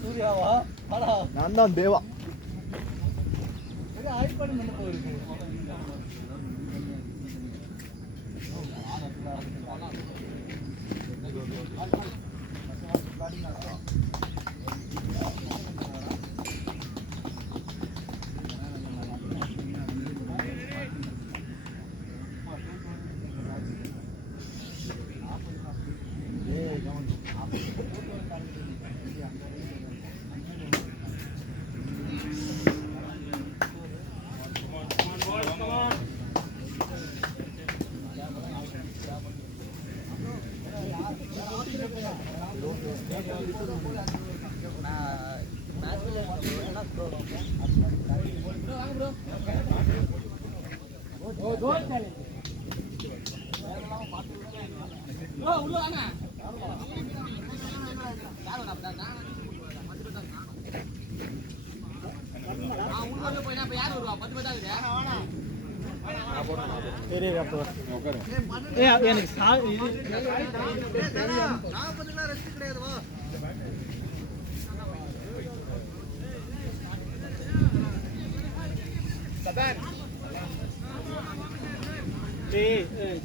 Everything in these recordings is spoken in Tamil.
சூர்யாவா? நான் தான் தேவா. ஐபோன் பண்ண போயிருக்கு.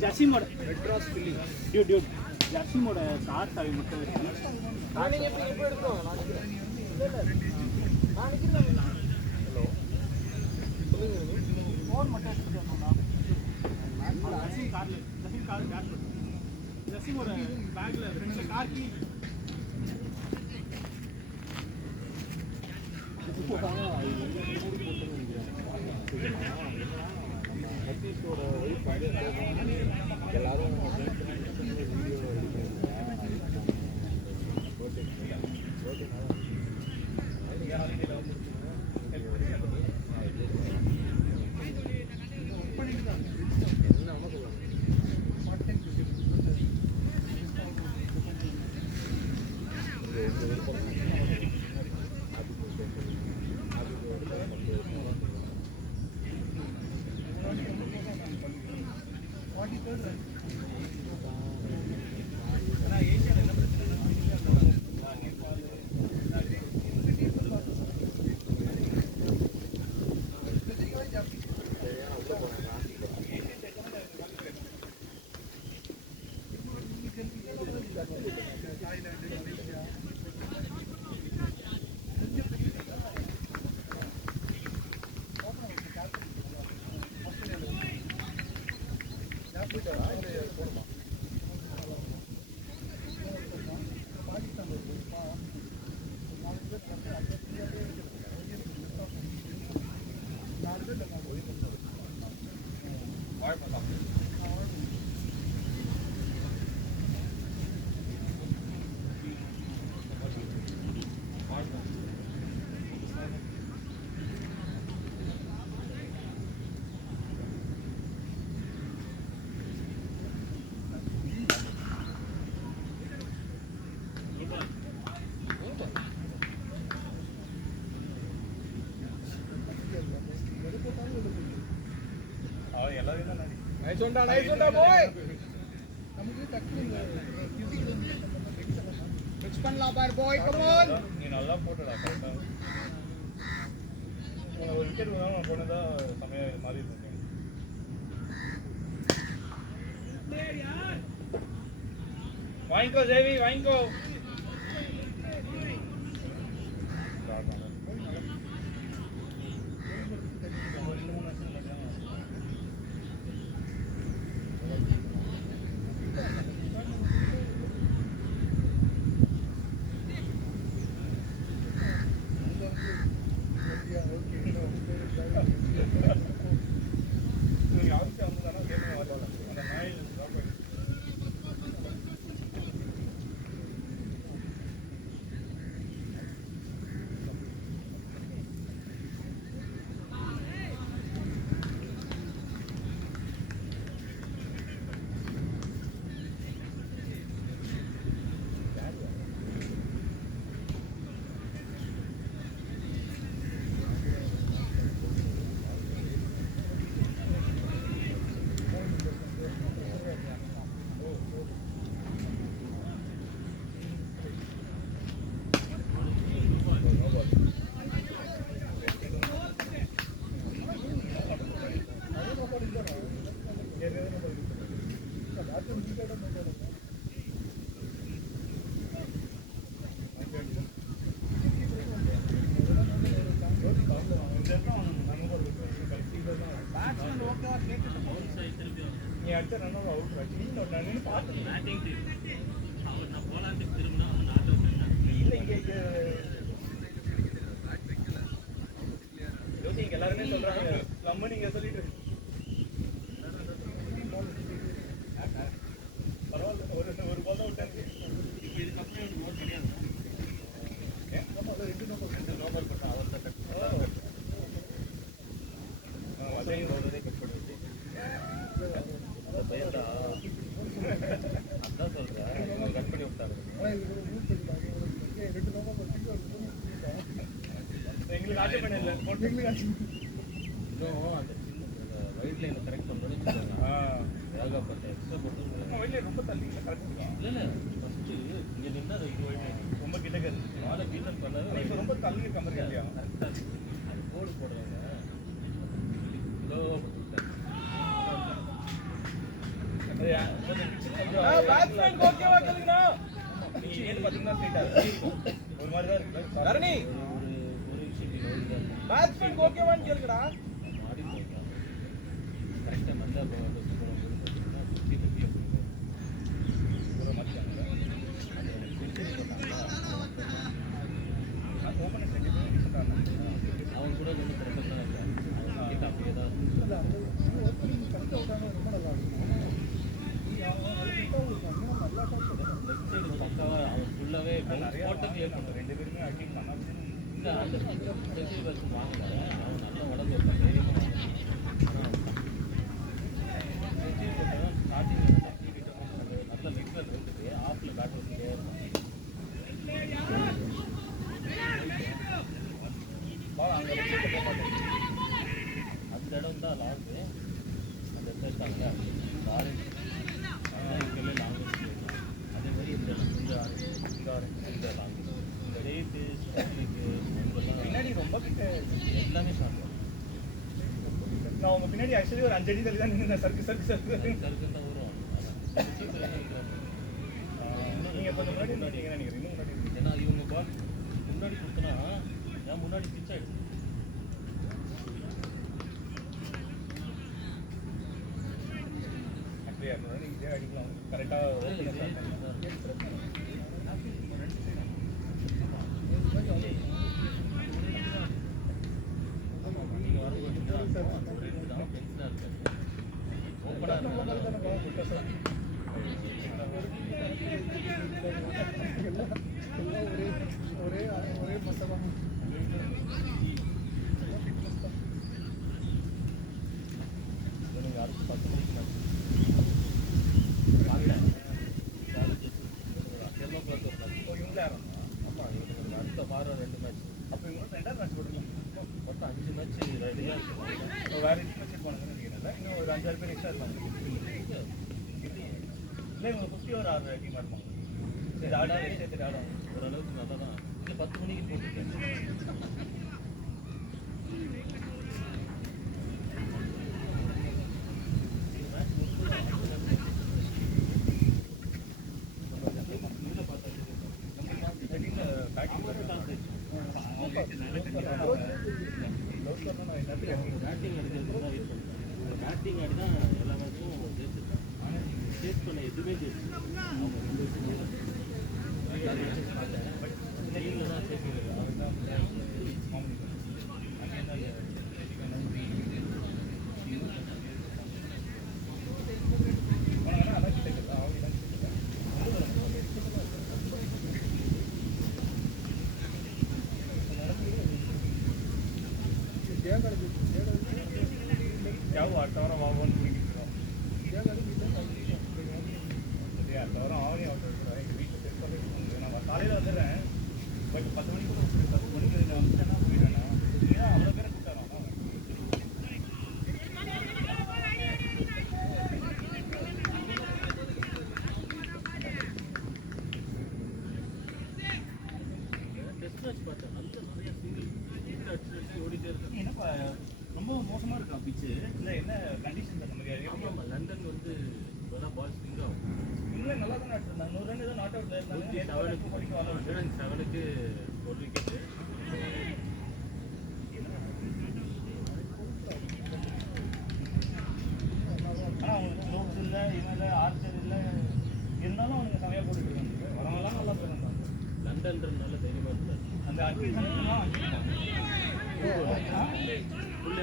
ஜர்சி மோட மெட்ராஸ் பில்லி டியூட் ஜர்சி மோட கார் சாவி மட்டும் ஃபோன் மட்டும் எடுத்துட்டு வரணும்னா ஜர்சிமோட பேக்ல ஃப்ரண்ட்ல கார் கீ எல்லாரும் Nice one, boy. Fix பண்ணலாம் பார் boy, come on. நீ நல்லா போடுடா கரெக்ட்டா. ஒரு விக்கெட் வந்தாலும் போனதா சமய மாதிரி இருக்கு. வாங்கிக்கோ ஜேவி வாங்கிக்கோ. நீ அடிச்ச ரன் அவுட் ஆச்சு நான் நின்னு பார்த்தேன் பேட்டிங் டீம் அவர் நான் போலான்னு திரும்பினா அவன் நாட் அவுட் இல்ல இங்க ஜோதி இங்க எல்லாருமே சொல்றாங்க நம்ம நீங்க சொல்லிட்டு பரவாயில்ல ஒரு பால் தான் விட்டாங்க இப்போ இதுக்கப்புறம் எனக்கு நோட் கிடையாது ரெண்டு நோபல் போட்டான் அவர் தான் அதே கட் பண்ணிட்டு அந்த பயந்தா அதான் சொல்கிறேன் இவங்க கட் பண்ணி விட்டாங்க எங்களுக்கு ஆட்சி பண்ண இல்லை இன்னும் அந்த சின்ன ஒயிட் லைனை கரெக்ட் பண்ணுறோன்னு வச்சுக்கோங்க ஏகப்பட்ட எக்ஸ்ட்ரா போட்டு ஒயிட் லைன் ரொம்ப தள்ளி இல்லை கரெக்ட் இல்லை ஃபஸ்ட்டு இங்கே நின்று அது இது ஒயிட் லைன் ரொம்ப கிட்டக்க நாளை பீட்டன் பண்ணாது இப்போ ரொம்ப தள்ளி இருக்க மாதிரி இல்லையா கரெக்டாக அது கோடு போடுறாங்க ஸ்லோவாக பேட்ஸ்மேன் ஓகேவா கேளுங்கண்ணா நீ ஏன்னு பாத்தீங்கன்னா ஸ்ட்ரைட்டா ஒரு மாதிரி தான் இருக்கு தரணி ஒரு விஷயம் பேட்ஸ்மேன் ஓகேவான்னு கேளுங்கடா மாடி போயிடலாம் கரெக்டாக நல்லா சுற்றி தட்டி ஒரு மச்சாங்க நான் ஓபன் செஞ்சு சொல்றாங்க அவன் கூட ஒன்றும் பிரச்சனை இல்லை அவன் கிட்ட அப்படியே தான் லெஃப்ட் சைடு பக்காவாக அவன் ஃபுல்லாகவே போட்ட கிளியர் பண்ணுறான் ரெண்டு பேருமே அடிங் பண்ணா இல்லை அந்த ஸ்பெஷல் பஸ் வாங்கினால அவன் நல்லா உடம்பு வைப்பான் தைரியமாக வாங்கினான் ஆனால் ஸ்டார்டிங் நல்ல லெக்ஸில் இருந்துட்டு ஆஃபில் பேட் வந்துட்டே பால் அங்கே அந்த இடம் தான் லாங்கு அந்த எடுத்தாங்க ஆரஞ்சு இங்கே லாங்கு அதே மாதிரி இந்த இந்த லாங்கு இந்த ரேட்டு ஸ்டார்லிக்கு அவங்கெல்லாம் பின்னாடி ரொம்ப கிட்ட எல்லாமே ஷார்ட் நான் உங்க பின்னாடி ஆக்சுவலி ஒரு 5 அடி தள்ளி தான் நின்று சர்க்கு சருக்கு தான் வரும் நீங்க கொஞ்சம் முன்னாடி நினைக்கிறேன் இன்னும் முன்னாடி ஏன்னா இவங்க பால் முன்னாடி கொடுத்தனா ஏன் முன்னாடி பிச் ஆகிடுச்சு அப்படியே நீங்க இதே அடிக்கலாம் கரெக்டாக ஒரே மசகம் யாருக்கு 10 மணிக்கு ஆமாம் இவங்களுக்கு அடுத்த வாரம் 2 மேட்ச் அப்போ இவங்க ரெண்டாவது மேட்ச் போட்டுக்கலாம் மொத்தம் 5 மேட்ச் ரெடியாக இருக்கும் வேறு மேட்ச் போனாங்கன்னு நினைக்கிறேன் இன்னும் ஒரு 5-6 பேர் எக்ஸ்ட்ரா இருப்பாங்க இல்லை இவங்க 50 ஒரு 6 டீமாக இருப்பாங்க சரி ஆடாது சேர்த்துட்டு ஆடும் ஓரளவுக்கு நல்லா தான் இல்லை 10 மணிக்கு போட்டுருக்கேன் பேட்டிங் அடிக்கிறது தான் வெயிட் பண்ணுறேன் பேட்டிங் ஆடி தான் எல்லா மேட்சும் ஜெயிச்சிருக்கேன் டேஸ்ட் பண்ண எதுவுமே ஜெயிச்சு அவங்க 2 வருஷம் பார்த்தேன் லீவில் தான் சேர்த்து क्या हुआ टोरा वावन क्या करूं சரியா டோரா ஆவணி ஆட்டோ எங்க வீட்டுல செட் பண்ணி நான் காலையில வந்துடுறேன் பட் 10 மணிக்கு 10 மணிக்கு நான் வந்துட்டேன்னா போயிடுவேண்ணா ஏன்னா அவ்வளோ பேரை கூப்பிட்டாரா டெஸ்ட் மேட்ச் பார்த்தேன் நல்ல நிறைய சிங்கிள் அடிச்சு ஓடிட்டே இருக்கேன் என்னப்பா ரொம்ப மோசமா இருக்கா பிச்சு இல்லை என்ன கண்டிஷன் நமக்கு ஆமாம் ஆமாம் லண்டன் வந்து இப்போதான் பால் ஸ்விங் ஆகும் இல்லை நல்லா தான் நட்டுருந்தாங்க 100 ரன் ஏதோ நாட் அவுட்ல இருந்தாங்க 107க்கு ஒரு விக்கெட்டு ஆனால் அவங்க ஃபுல்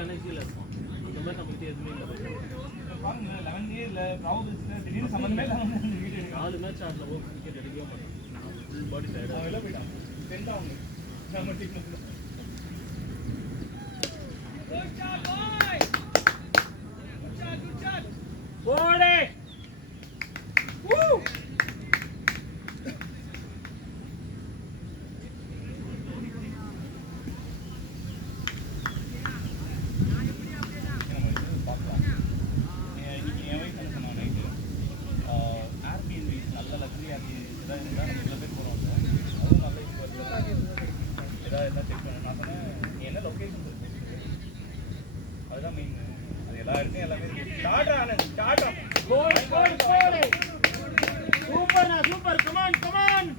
எனர்ஜியில் இருக்கும் இந்த மாதிரி நம்மகிட்ட எதுவுமே இல்லை பாருங்க 11 இயர்ல ப்ராபபிலிட்டில திடீர்னு சம்பந்தமே இல்லாம விக்கெட் எடுக்க 4 மேட்ச் ஆடல விக்கெட் எடுக்கவே மாட்டேன் ஃபுல் பாடி டயர்டாக வெளில போயிட்டான் டென்த் அவங்க நம்ம டீம்ல போடே சூப்பர் கமான் கமான்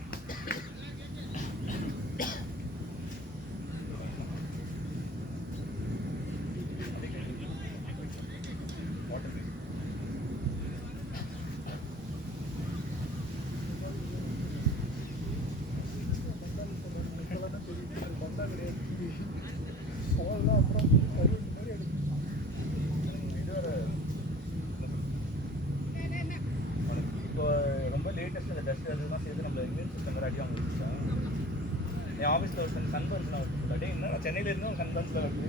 என் ஆஃபீஸில் ஒரு சன்பர்ன்ஸ்லாம் வருது டே என்ன சென்னையில் இருந்தும் ஒரு சன்பர்ன்ஸில் வருது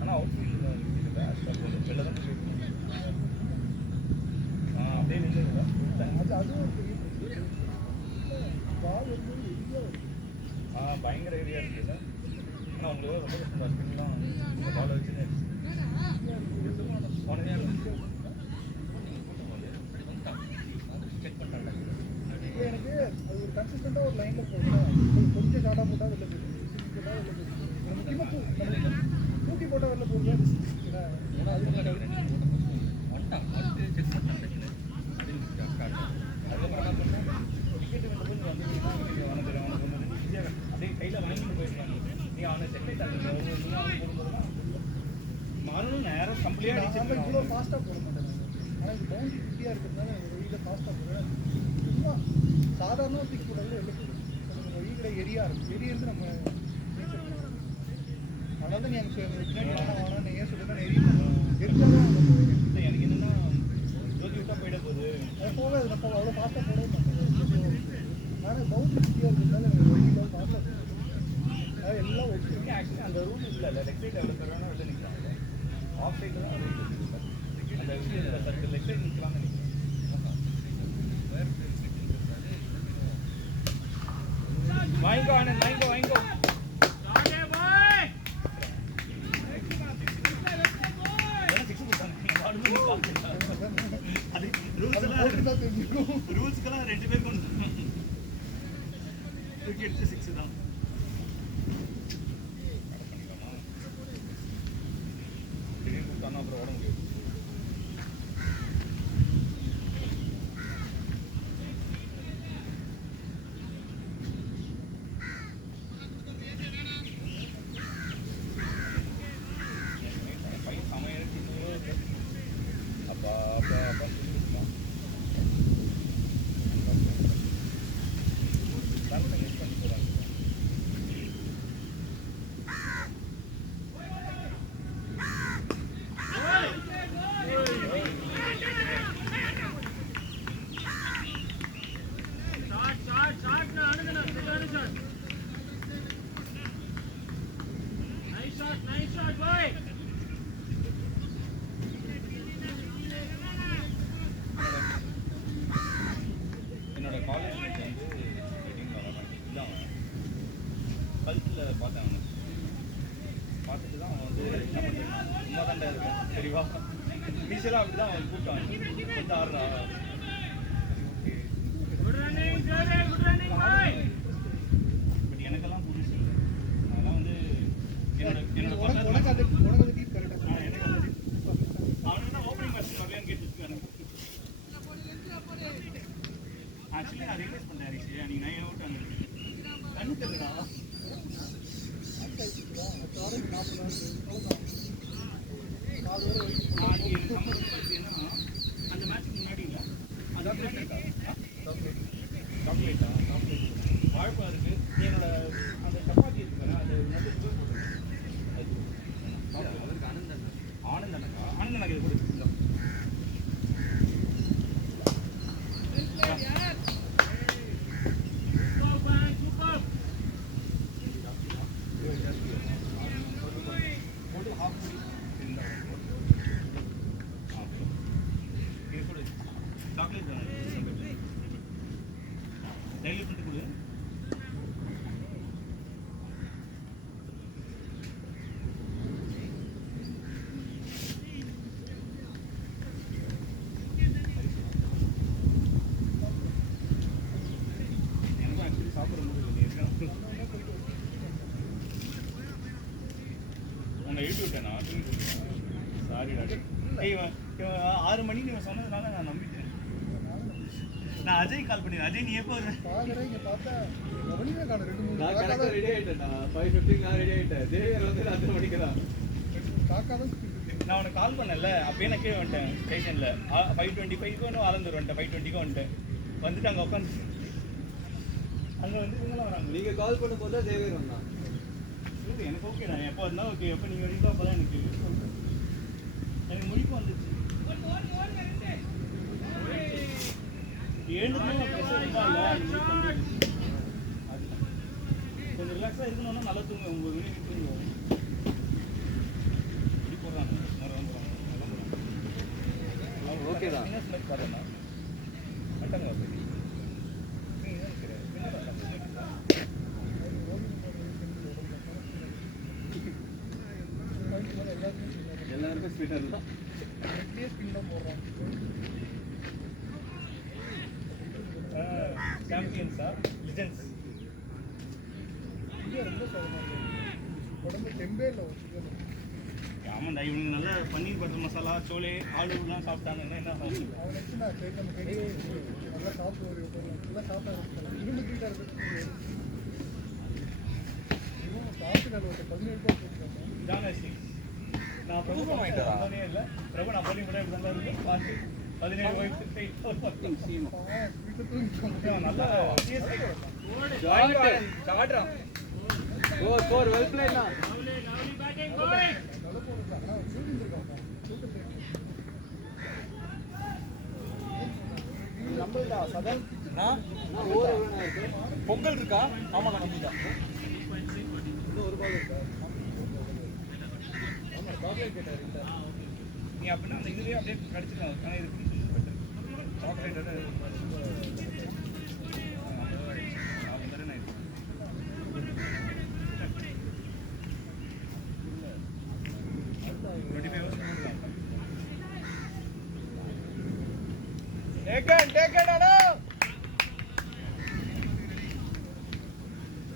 ஆனால் அவுட் ஃபீல்டு வெளில தான் போயிருக்கேன் அப்படியே நின்று பயங்கர ஏரியா இருக்குது ஆனால் உங்களுக்கு ரொம்ப கஷ்டமாக ஸ்பின்லாம் பால் வச்சுன்னு எனக்கு அது ஒரு கன்சிஸ்டண்டாக ஒரு லைனில் போகணும் கொஞ்சம் ஷார்ட்டாக போட்டால் வெளில போயிடும் முக்கியமாக தூக்கி போட்டால் வெளில போடுது ஏன்னா அப்படியே கையில் வாங்கிட்டு போயிருக்காங்க நீ அவனை சென்னை மாறணும் நேரம் கம்ப்ளீட்டாக இவ்வளோ ஃபாஸ்ட்டாக போட மாட்டேன் ஆனால் இது பவுண்டரி ஃப்ரீயாக இருக்கிறதுனால வெளியில் ஃபாஸ்ட்டாக போடுவேன் சும்மா சாதாரண தூக்கி போட்டாலும் வெளில போயிடும் நம்ம வீட்டில் எரியா இருக்கும் எரியிருந்து நம்ம அதனால தான் நீ எனக்கு வேணாம் நீ ஏன் சொல்லுங்க எரிஞ்சாலும் இல்லை எனக்கு என்னென்னா ஜோதி விட்டா போயிட போகுது அது போகாது நம்ம அவ்வளோ ஃபாஸ்ட்டாக போடவே மாட்டேன் ஆனால் பவுண்டரி ஃப்ரீயாக இருக்கிறதுனால எனக்கு வெளியில் ஃபாஸ்ட்டாக போடுவேன் அதாவது எல்லாம் ஓகே ஆக்சுவலி அந்த ரூல் இல்லை லெக் சைட் எவ்வளோ பேர் வேணால் வெளில நிற்கிறாங்க ஆஃப் சைடு தான் அந்த சர்க்கிள் லெக் சைடு நிற்கலாம்னு நினைக்கிறேன் வாங்கிக்கோ ஆனந்த் வாங்கிக்கோ வாங்கிக்கோ ரூல்ஸ்க்கெல்லாம் 2 பேர் கொண்டு தூக்கி எடுத்து 6 தான் திடீர்னு கொடுத்தானா அப்புறம் ஓட முடியாது என்னோட காலேஜ் வந்து இதான் கல்ச்சில் பார்த்தேன் அவனை பார்த்துட்டு தான் அவன் வந்து என்ன பண்ணுறான் சும்மா தாண்டா இருக்கேன் தெரியவா இனிஷியலாக அப்படி தான் அவன் கூப்பிட்டான் கொஞ்சம் ஆடுறா பட் எனக்கெல்லாம் புதுசு இல்லை அதெல்லாம் வந்து என்னோட உனக்கு அது டீப் கரெக்டாக எனக்கு அவனுக்கு தான் ஓப்பனிங் மேட்ச் வரலையான்னு கேட்டுருக்காரு ஆக்சுவலி நான் ரியலைஸ் பண்ணேன் ஹரிஷ் நீ 9 அவுட் அங்கே கண்ணு தெரியலடா என்னன்னா அந்த மேட்ச்சுக்கு முன்னாடி இல்லை அதான் இருக்கா வாழைப்பழம் இருக்கு. என்னோட அந்த சப்பாத்தி இருக்கு, அது நல்ல அவருக்கு ஆனந்தனக்கா ஆனந்தனக்கு இது கொடு. சாக்லேட் டெய்லி பண்ணிட்டு கொடு. எனக்கும் ஆக்சுவலி சாப்பிட முடியல. உன்னை எழுதி விட்டேனா? Sorry daddy. இவன் 6 மணிக்கு இவன் சொன்னதுனால நான் நம்பிட்டேன். நான் அஜய் கால் பண்ணிடுறேன். அஜய் நீ எப்போ வருவேன்? பாக்குறேன் இங்க பார்த்தா எவனையுமே காணோம். 2-3 நான் கரெக்டா ரெடி ஆயிட்டேன்டா. 5:15 நான் ரெடி ஆயிட்டேன். தேவியர் வந்து 2 மணிக்கு தான். காக்கா தான் சுத்திட்டு இருக்கு. நான் உனக்கு கால் பண்ணல, அப்பயே நான் கீழே வந்துட்டேன் ஸ்டேஷனில். 5:25க்கு ஒன்று ஆலந்தூர் வந்துட்டேன், 5:20க்கு வந்துட்டேன். வந்துட்டு அங்கே உட்காந்து அங்கே வந்து இவங்களாம் வராங்க. நீங்க கால் பண்ணும்போது தான் தேவியர் வந்தான். சரி, எனக்கு ஓகே. நான் எப்போ இருந்தால் ஓகே, எப்போ நீங்கள் வரீங்களோ அப்போ தான் எனக்கு முழிப்பு வந்துச்சு. கொஞ்சம் ரிலாக்ஸாக இருக்கணும்னா நல்லா தூங்க. உங்கள் வீட்டுக்கு தூங்குவோம். இப்படி போடுறாங்க, நேரம் போடுறாங்க. ஓகே தான். பார்த்தேன்னா அட்டங்க எல்லாருக்கும் ஸ்வீட்டர் தான். நெட்லயே ஸ்பின் தான் போடுறான். சாம்பியன்ஸா லிஜெண்ட்ஸ் இங்கே ரொம்ப சோகமா இருக்கு. உடம்பு தெம்பே இல்லை ஒரு சிக்கன். ஆமாண்டா, இவனுக்கு நல்லா பன்னீர் பட்டர் மசாலா, சோளே, ஆலுலாம் சாப்பிட்டாங்கன்னா என்ன ஆகும்? அவன் நினச்சி நான் சரி நம்ம கை நல்லா சாப்பிட்டு ஒரு நல்லா சாப்பிட்டா இரும்பு கீட்டாக இருக்கு. இவன் சாப்பிட்டு நான் ஒரு 17 ரூபாய் போட்டுருக்கேன். ஜானஸ்டி நான் பிரபு வாங்கிட்டேன் இல்லை பிரபு நான் பண்ணி கூட இப்படி தான் இருக்கு பார்த்து 17 நல்லா சாடுறான். ஸ்கோர் வெல் பிளேட்னா. நம்மள்டா சதன் பொங்கல் இருக்கா? ஆமா நான் நம்பிதான். இன்னும் ஒரு பால் இருக்கா? ஆமாம் சாக்லேட் கேட்டார் இல்லை. நீ அப்படின்னா அந்த இதுலேயே அப்படியே கடிச்சிக்கலாம். ஆனால் இது சாக்லேட்டோட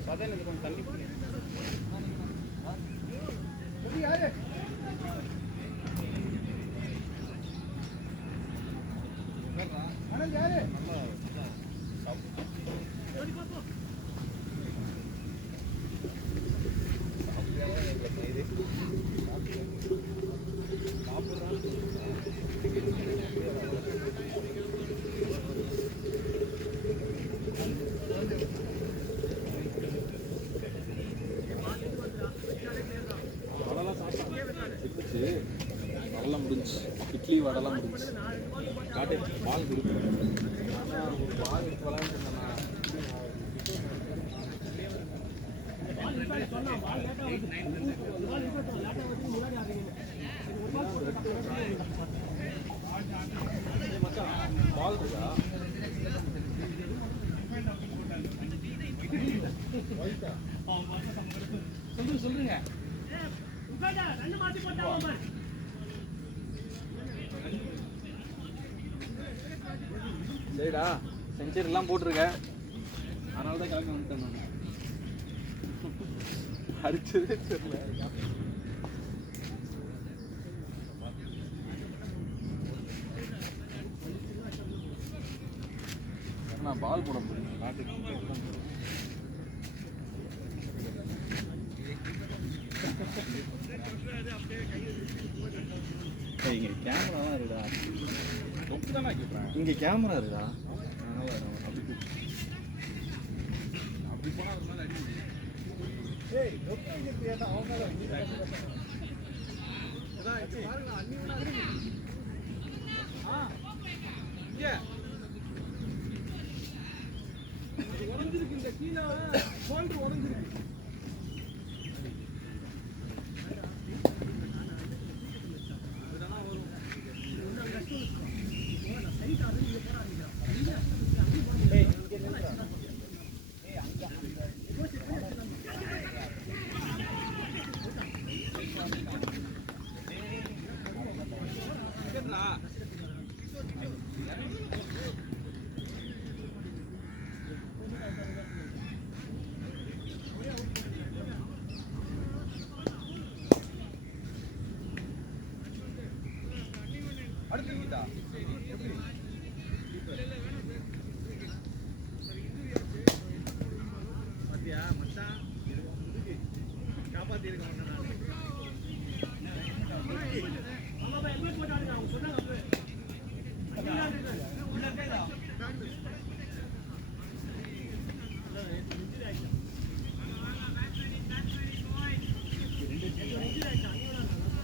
சதன் கொஞ்சம் தண்ணி போடு. யாரு ஆனந்த் யாரு? வடலாம் முடிஞ்சு, இட்லி வடலாம் முடிஞ்சு. காட்டு பால் கொடுக்கு. ஆனால் ஒரு பால் எடுத்து விளாண்டுருந்தேண்ணா. பால் இருக்கா? சொல்லுங்க. சரிடா, செஞ்சுரிலாம் போட்டிருக்கேன். அதனால தான் கிளம்பி வந்துட்டேன் நான். அடிச்சதே தெரியல. நான் பால் போட போறேன் நாட்டுக்கு. இங்கே கேமராலாம் இருக்குடா. இங்கே கேமரா இருக்குடா. அதனால அப்படி ஏய் நோக்கி வைக்கிறது ஏன்னா அவங்க பாருங்க அண்ணி உடஞ்சிருக்கு இந்த கீழே ஷோல்டர் உடஞ்சிருக்கு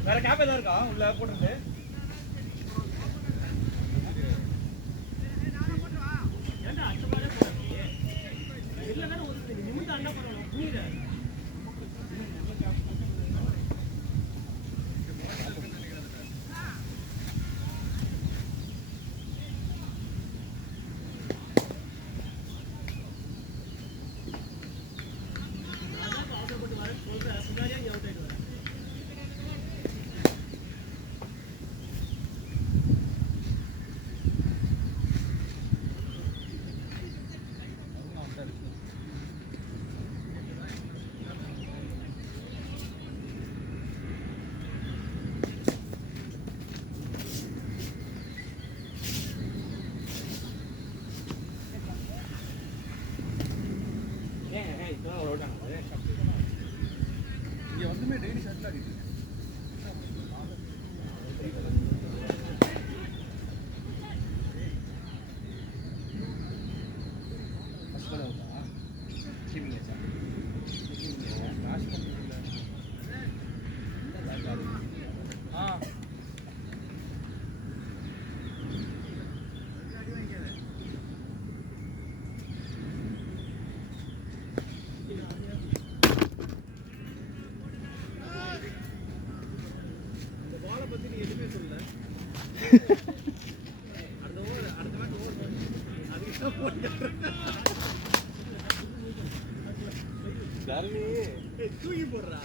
வேற கேப் ஏதாவது இருக்கா உள்ள போட்டுருக்கு இங்க வந்துமே டெய்லி ஷர்ட் ஆகிட்டு தூக்கி போடுறா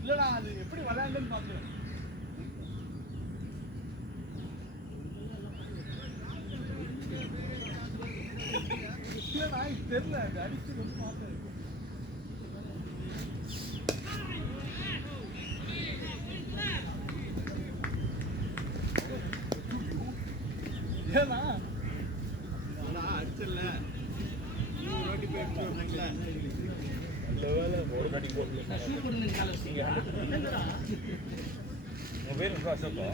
இல்லடா அது எப்படி விளையாண்டுன்னு பார்த்தேன் தெரியல அது அடிச்சு வந்து பார்த்தேன் ஏன்னா அடிச்சல ரோட்டி போயிட்டு ஒரு கட்டி போட்டு மொபைல் அசப்பா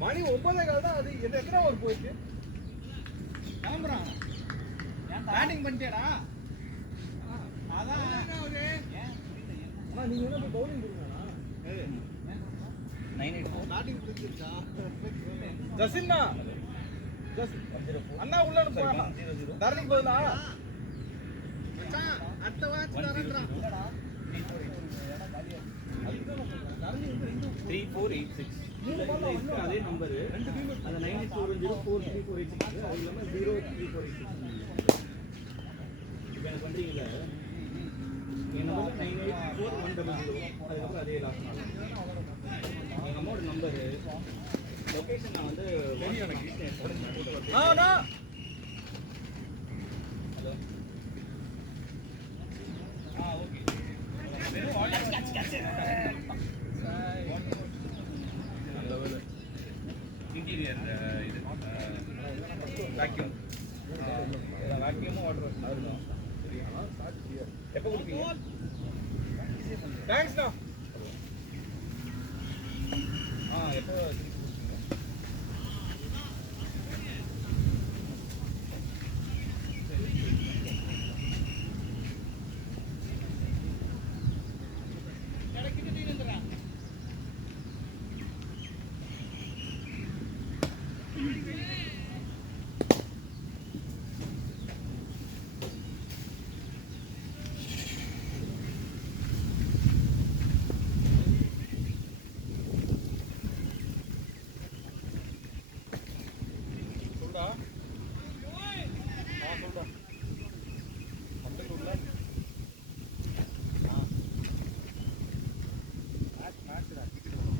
மணி 9:15 தான். அது எத்தனை ஓவர் போயிருக்கு? கிளம்புறான் பேட்டிங் பண்ணிட்டேடா அதான் அண்ணா நீங்க என்ன பவுலிங் கொடுங்கண்ணா. 984 பேட்டிங் பிடிச்சிருக்கா? ஜசின்னா அண்ணா உள்ள அனுப்புவாங்க. தரணிக்கு பதிலா அடுத்த வாட்ச் தரேன்றான். 3486 மூணு பால் வந்து அதே நம்பர் ரெண்டு டீம் அந்த 98404346 அது இல்லாம 03486 இப்போ எனக்கு பண்றீங்கல்ல என்ன 984100 அதுக்கப்புறம் அதே லாஸ்ட் நாள் எங்க அம்மாவோட நம்பர் லொகேஷன் நான் வந்து ஆனா ஹலோ ஓகே இன்டீரியர் இது வேக்யூம் வேக்யூமும் வாட்டர் அதுதான் எப்போ கொடுப்பீங்க தேங்க்ஸ்ண்ணா. எப்போ திருப்பி கொடுப்பீங்க சொல்டா. சொல்டா. பக்கத்துல உள்ள மேட்ச்டா டிக்கெட் போடுறோம்.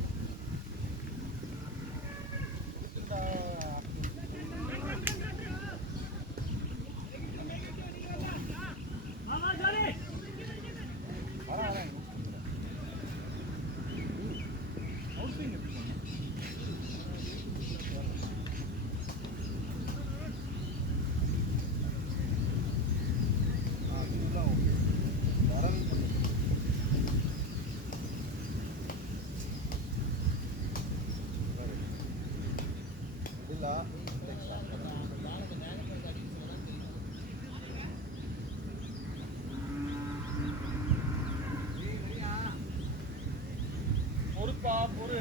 பொறுப்பா பொறு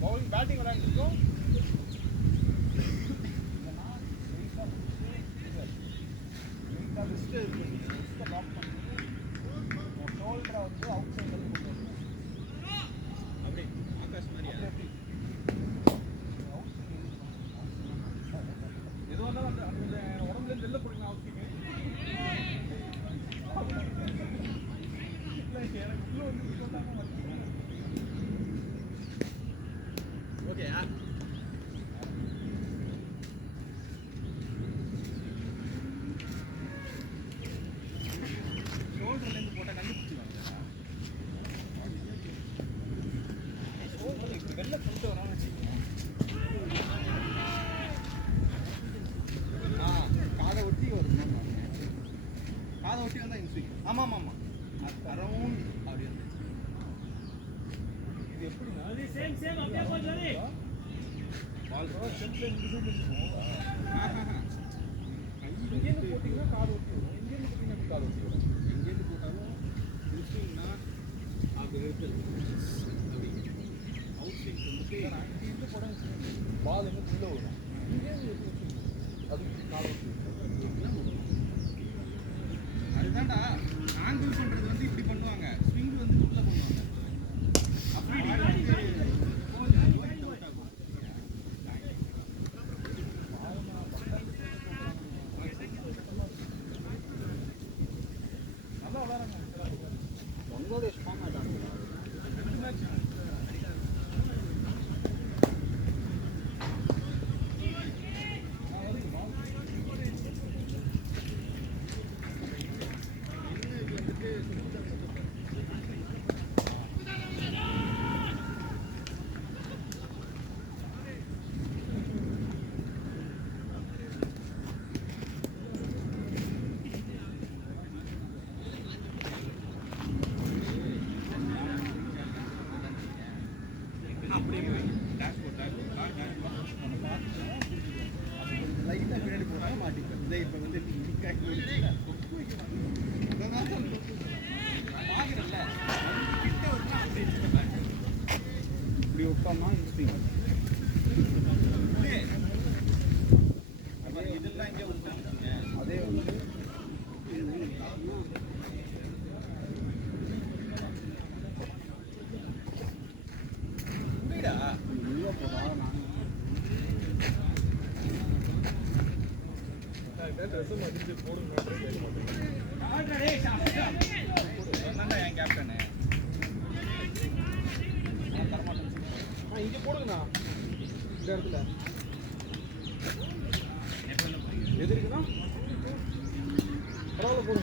பவுலிங் பேட்டிங் விளையாண்டுருக்கோம். ஷோல்டரை வந்து அவுட் சைடில் அப்படி ஆகாஷ் மாதிரியா எதுவாக இருந்தாலும் அந்த அந்த உடம்புல வெளில போடுங்க அவசியம். எனக்கு உள்ள வந்து சொல்லாம ஓகேயா ஷோல்டர்லேருந்து போட்டால் கண்டுபிடிச்சிருவாங்க ஷோல்டர் இப்படி வெளில கொண்டு வரான்னு வச்சுக்கோங்க காதை ஒட்டி வரும் காதை ஒட்டி வந்தால் இன்ஸ்விங் ஆமாம் ஆமாம் அரௌண்ட் அப்படி வந்து இது எப்படின்னா பால் சென்ட்ல இங்கேருந்து போட்டிங்கன்னா காது ஒட்டி வரும். இங்கேருந்து போட்டிங்கன்னா எப்படி காது ஒட்டி வரும்? எங்கேருந்து போட்டாலும் இன்ஸ்விங்னா அப்படி இருக்குது அப்படி அவுட் ஸ்விங் வந்துட்டு இங்கேருந்து போட பால் எங்கே உள்ள வரும். இங்கேருந்து எப்படி வச்சு அது காது ஒட்டி வரும். அதுதான்டா ஆங்கிள் பண்ணுறது வந்து இப்படி பண்ணுவாங்க ஸ்விங் வந்து உள்ள பண்ணுவாங்க அப்படி நல்லா விளாட்றாங்க. பங்களாதேஷ் ஃபார்ம் ஆட்டாங்க லைட்டாக பின்னாடி போனால் மாட்டிப்பேன். இதை இப்போ வந்து இப்படி உட்காந்தா இருப்பீங்க. இதெல்லாம் இங்கே அதே வந்து உள்ளே போனால் என் கேப்டனு இங்கே போடுங்கண்ணா இந்த இடத்துல எது இருக்குண்ணா பரவாயில்ல போடு.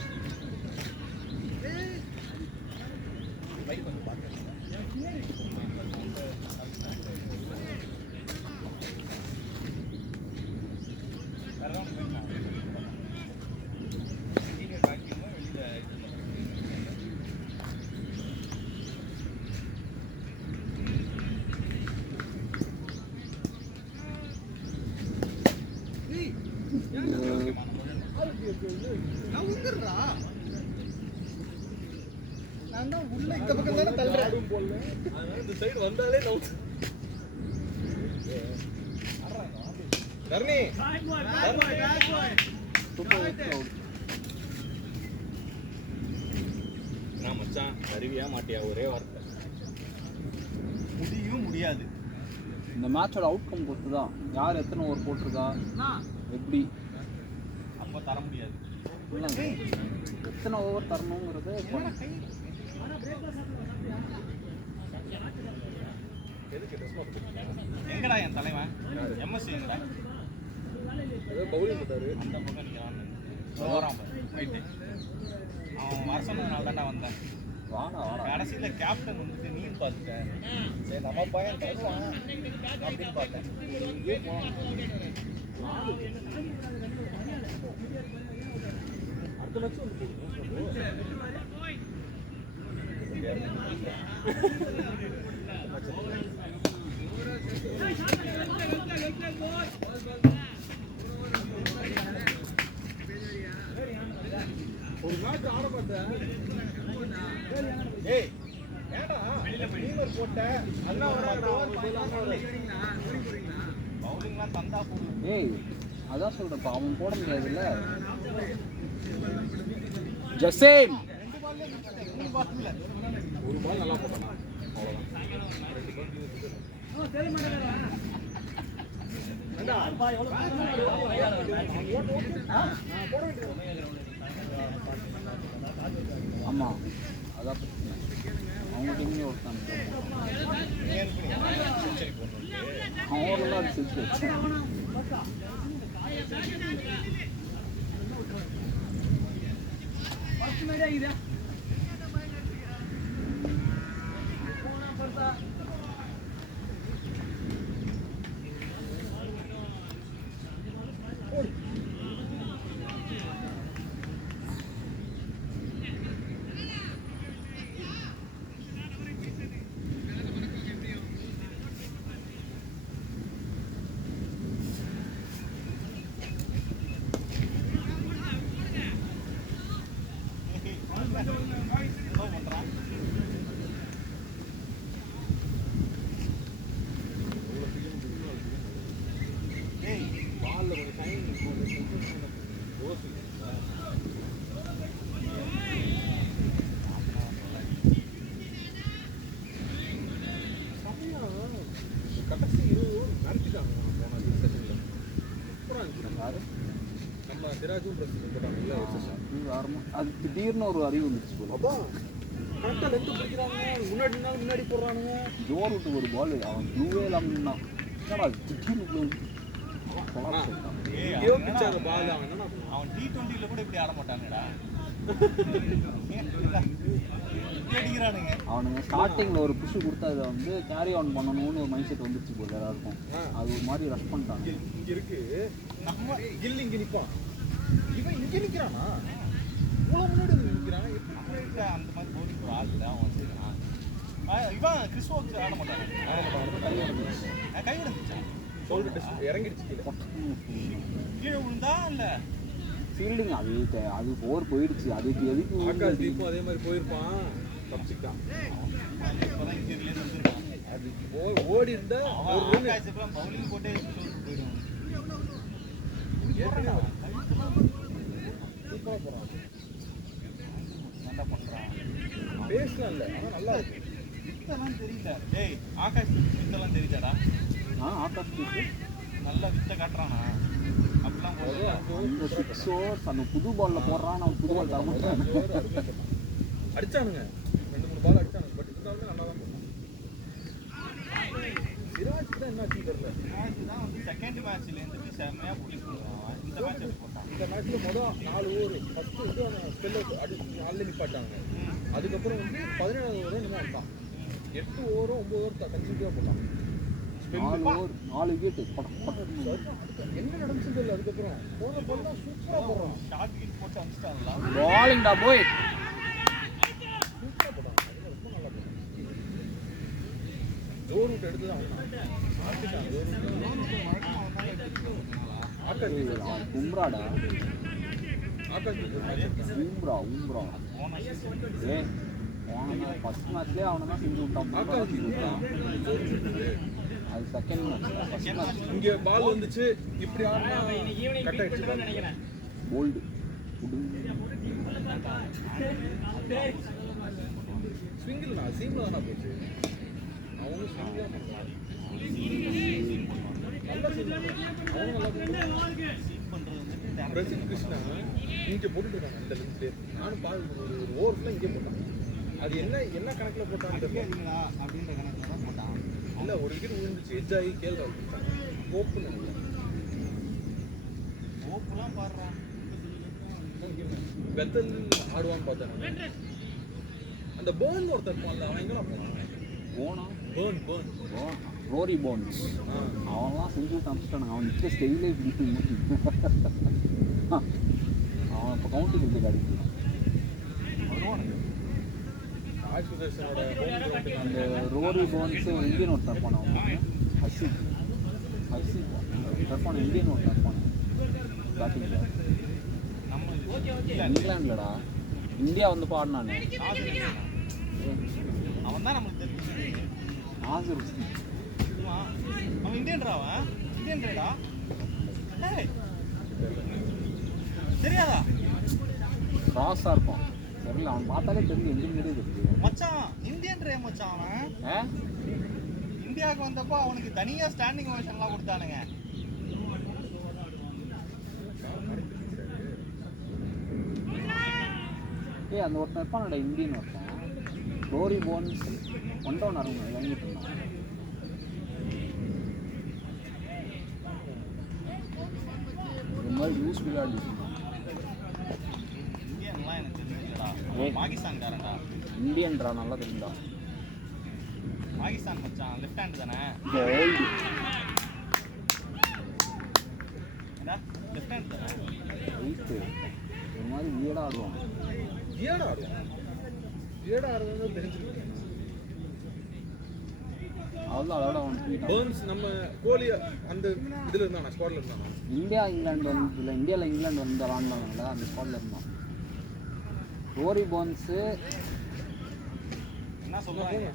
பைக் கொஞ்சம் பார்த்து நான் தான் உள்ள இந்த பக்கம் தானே தள்ளுறேன். இந்த சைடு வந்தாலே தர்ணி நான் மச்சான் அறிவியா மாட்டியா ஒரே வார்த்தை முடியும் முடியாது. இந்த மேட்சோட அவுட்கம் பொறுத்து தான் யார் எத்தனை ஓவர் போட்டிருக்கா எப்படி அப்போ தர முடியாது. இல்லைங்க எத்தனை ஓவர் தரணுங்கிறது எதுக்கு ட்ரெஸ் போட்டு எங்கடா என் தலைவன் எம்எஸ்சி எங்கடா ஏதோ பவுலிங் போட்டாரு அந்த பக்கம் நீங்கள் வரான் போயிட்டு அவன் வர சொன்னதுனால தான்டா வந்தேன். வாடா வாடா கடைசியில் கேப்டன் வந்துட்டு நீ பார்த்துட்டேன். சரி நம்ம பையன் தருவான் அப்படின்னு பார்த்தேன். அடுத்த மேட்ச் வந்து ஒரு மேட்ச் ஆட மாட்டேன். ஏய் ஏடா நீமர் போட்ட அதெல்லாம் வராங்கடா. பவுலிங்லாம் தந்தா போதும். ஏய் அதான் சொல்கிறப்ப அவன் போட முடியாதுல்ல. ஜசேம் ஒரு பால் நல்லா போட்டான் அவ்வளோதான். ஆமாம் அதான் பிரச்சனை. அவங்க டீம்லேயே ஒருத்தான் அவன் ஓவரெல்லாம் அது செஞ்சு வச்சு பாலில் கொஞ்சம் டைம் ரோஸ் கடைசி 20 ஓவர் நடத்திட்டாங்க. போன செஷனில் சூப்பராக இருந்துச்சு. யாரு நம்ம சிராஜும் பிரசிடன்ட் போட்டாங்கல்ல ஒரு செஷன். அது திடீர்னு ஒரு அறிவு வந்துச்சு போல. அதான் கரெக்டாக லென்த்து பிடிக்கிறாங்க. முன்னாடி நாள் முன்னாடி போடுறானுங்க. ஜோர் விட்டு ஒரு பால் அவன் ப்ளூவே இல்லாமல் நின்னான். என்னடா திடீர்னு ப்ளூ எங்கேயோ பிச்சாத பால் அவன் என்ன அவன் T20 கூட இப்படி ஆட மாட்டாங்கடா. அடிக்கிறானுங்க. அவனுங்க ஸ்டார்டிங்கில் ஒரு புஷ் கொடுத்து அதை வந்து கேரி ஆன் பண்ணணும்னு ஒரு மைண்ட் செட் வந்துருச்சு போல எல்லாருக்கும். அது ஒரு மாதிரி ரஷ் பண்ணிட்டாங்க. இங்கே இருக்கு நம்ம கில் இங்கே நிற்பான். இவன் இங்கே நிற்கிறானா? இவ்வளோ முன்னாடி நிற்கிறான். நம்மகிட்ட அந்த மாதிரி போலிங் ஒரு ஆள் இல்லை. அவன் வச்சுருக்கான். இவன் கிறிஸ்துவ ஆட மாட்டான். கை விடுந்துச்சா? இறங்கிடுச்சு கீழே. கீழே விழுந்தா இல்ல ஃபீல்டிங் அது ஓவர் போயிடுச்சு. அதுக்கு எதுக்கு ஆகாஷ் தீப்பும் அதே மாதிரி போயிருப்பான், தப்பிச்சுட்டான். இப்பதான் இங்க இதுலேருந்து வந்துருக்கான். அது ஓடி இருந்தா ஒரு ரன் ஆகாஷுக்குலாம் பவுலிங் போட்டே போயிடுவான். சூப்பரா போறான். நல்லா பண்றான். பேசலாம் இல்ல, ஆனா நல்லா இருக்கு. வித்தெல்லாம் தெரியல. டேய் ஆகாஷ் வித்தெல்லாம் தெரியுதாடா? ஆகாஷ் தீப்பு நல்லா வித்த காட்டுறானா? அப்படிலாம் போடுறது அந்த 6 ஓவர்ஸ் அந்த புது பால்ல போடுறான். நான் புது பால் தர மாட்டேன். அடிச்சானுங்க 2-3 பால் அடிச்சானுங்க. பட் இருந்தாலும் நல்லா தான் போட்டான். சிராஜ் தான் என்ன ஆச்சுன்னு தெரியல. தான் வந்து செகண்ட் மேட்ச்ல இருந்து செம்மையா போலிங் பண்ணுவான். இந்த மேட்ச் எப்படி போட்டான்? இந்த மேட்ச்ல மொதல் 4 ஓவர் ஃபர்ஸ்ட் இது ஸ்பெல் அடிச்சு 4ல நிப்பாட்டாங்க. அதுக்கப்புறம் வந்து 17வது ஓவர் என்னமோ வந்தான். 8 ஓவரோ 9 ஓவர் கன்சிஸ்டன்ட்டா போட்டான். 4 ஓவர் 4 விக்கெட் என்ன நடந்துச்சுன்னு தெரியல. அதுக்கப்புறம் போன பால்லாம் சூப்பரா போடுறான். ஷார்ட் விக்கெட் போட்டு அடிச்சிட்டாங்களா? பாலிங்டா போய் சூப்பரா போட்டான். அதுல ரொம்ப நல்லா போட்டான். ஜோர் ரூட் எடுத்து தான் உம்ராடா ஆகாஷ் உம்ரா ஃபர்ஸ்ட் மேட்ச்லேயே அவனை தான் செஞ்சு விட்டான். அது செகண்ட் மேட்ச் இங்க பால் வந்துச்சு இப்படி ஆனா கட் ஆயிடுச்சு. போல்டு ஸ்விங்கில் நான் சீம்ல தானே போச்சு. அவனும் ஸ்விங்கில் நல்லா செஞ்சாங்க. அவனும் நல்லா போட்டு பிரசித் கிருஷ்ணா இங்கே போட்டுட்டு இருக்காங்க இந்த லென்ஸ்லேயே. நானும் பார்த்து ஒரு ஓவர்ஸ்லாம் இங்கே போட்டான். அது என்ன கணக்கில் போட்டான்னு தெரியல. அப்படின்ற கணக்கில் தான் போட்டான். இல்லை ஒரு விக்கெட் விழுந்துச்சு. எட்ஜ் ஆகி கேள்வி ஓப்புன்னு ஓப்பெல்லாம் பாடுறான். பெத்தல் ஆடுவான்னு பார்த்தேன். அந்த பேர்ன் ஒருத்தர் இருப்பான்ல, அவன் எங்கெல்லாம் போனான்? போனா பேர்ன் ரோரி போன்ஸ் அவன்லாம் செஞ்சு காமிச்சிட்டானுங்க. அவன் நிற்க ஸ்டெயிலே பிடிக்கும். அவன் இப்போ கவுண்டி கிரிக்கெட் அடிக்கிறான். ராஜ் சுதர்ஷனோட ஹோம் கிரவுண்டு அந்த ரோரி போன்ஸ் இந்தியன் ஒருத்தர் இருப்பான். அவன் ஹர்ஷித் இருப்பான். இந்தியன் ஒருத்தர் இருப்பான் பேட்டிங்கில். இங்கிலாந்துலடா இந்தியா வந்து பாடினானே அவன் தான் நம்மளுக்கு தெரியும். நாசர் ஹுஸ்னி. அவன் இந்தியன்டா? அவன் இந்தியன்டா? தெரியாதா? கிராஸாக இருப்பான். தெரியல, அவன் பார்த்தாலே தெரியும். இந்தியன் தெரியுது மச்சான். இந்தியன்றே மச்சான். அவன் இந்தியாவுக்கு வந்தப்போ அவனுக்கு தனியா ஸ்டாண்டிங் ஓவேஷன்லாம் கொடுத்தானுங்க. அந்த ஒருத்தன் இருப்பானோட இந்தியன் ஒருத்தன் ரோரி போன்ஸ் 1 டவுன் அருங்க இறங்கிட்டு இருந்தான். இது மாதிரி யூஸ் விளையாடி இந்தியன்லாம் எனக்கு தெரியலடா. பாகிஸ்தான்காரன்டா. இந்தியன்டா நல்லா தெரியுதா? பாகிஸ்தான் மச்சான். லெஃப்ட் ஹேண்ட் தானே? லெஃப்ட் ஹேண்ட் தானே? ரைட்டு. ஒரு மாதிரி வீடாக ஆடுவான். ஏடா ஆடுறது தெரிஞ்சிருக்கு. அவ்வளோ அதோட அவன் பேர்ன்ஸ் நம்ம கோலி அந்த இதில் இருந்தானா, ஸ்குவாடில் இருந்தானா? இந்தியா இங்கிலாந்து வந்து இல்லை, இந்தியாவில் இங்கிலாந்து வந்து விளாண்டாங்கல்ல, அந்த ஸ்குவாடில் இருந்தான். ரோரி போன்ஸு என்ன சொல்லுவாங்க?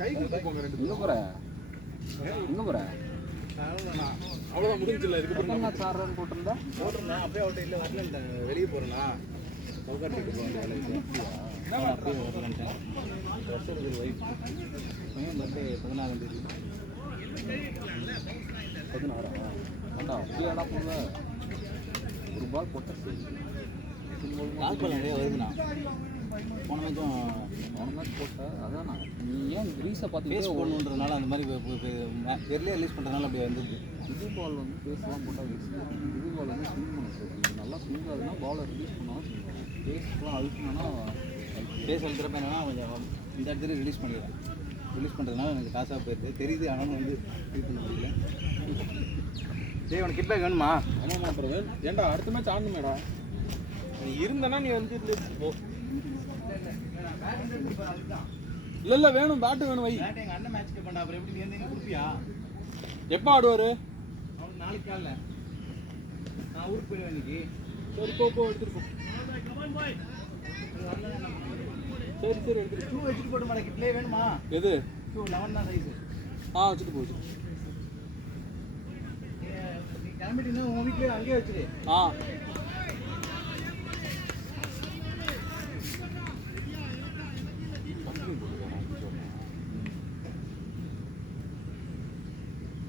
கை கொடுத்து போங்க ரெண்டு. எங்கே போகிற? எங்கே போகிற? அவ்வளோதான் முடிஞ்சில்ல. இதுக்கு மேட்ச் ஆடுறேன்னு போட்டிருந்தா போட்டிருந்தேன். அப்படியே அவுட் இல்லை, வரல. வெளியே போகிறேன்னா சவுகாட்டிட்டு போவாங்க வேலைக்கு. அப்படியே வரலன்ட்டேன். வருஷத்துக்கு ஒய்ஃப் பையன் பர்த்டே 16ஆம் தேதி. 16 ஆண்டா அப்படியாடா போல ஒரு பால் போட்ட கால்பால் நிறைய வருதுண்ணா. போன மேட்ச் போட்ட அதான் நீ ஏன் கிரீஸை பார்த்து பேஸ் போடணுன்றதுனால அந்த மாதிரி பெர்லியாக ரிலீஸ் பண்ணுறதுனால அப்படி வந்தது. இது பால் வந்து பேஸ்லாம் போட்டால் இது பால் வந்து ஸ்விங் பண்ண சொல்லுது. நல்லா ஸ்விங் ஆகுதுன்னா பாலை ரிலீஸ் பண்ணாலும் ஸ்விங் பண்ணும். பேஸ்லாம் அழுத்தினா பேஸ் அழுத்துறப்ப என்னன்னா கொஞ்சம் இந்த இடத்துல ரிலீஸ் பண்ணிடுறேன். ரிலீஸ் பண்ணுறதுனால எனக்கு காசாக போயிடுது தெரியுது. ஆனால் வந்து இது பண்ண முடியல. டேய் உனக்கு கிட்பேக் வேணுமா? ஆமாம் அப்புறம் ஏன்டா அடுத்த மேட்ச் ஆடணுமேடா. நீ இருந்தனா நீ வந்து போ. இல்லை வேணும், பேட்டு வேணும் வை. பேட் எங்கள் அண்ணன் மேட்ச் பண்ணா அப்புறம் எப்படி நீ வந்து கொடுப்பியா? எப்போ ஆடுவார்? அவன் நாளைக்கு காலைல நான் ஊருக்கு போயிடுவேன் இன்னைக்கு. சரி போ எடுத்துட்டு போ. சரி எடுத்துட்டு ஷூ வச்சுட்டு போட்டு மாட்டேன். கிட்லே வேணுமா? எது? ஷூ 11 தான் சைஸு. வச்சுட்டு போ. நீ கிளம்பிட்டீங்கன்னா உங்கள் வீட்டிலே அங்கேயே வச்சுரு.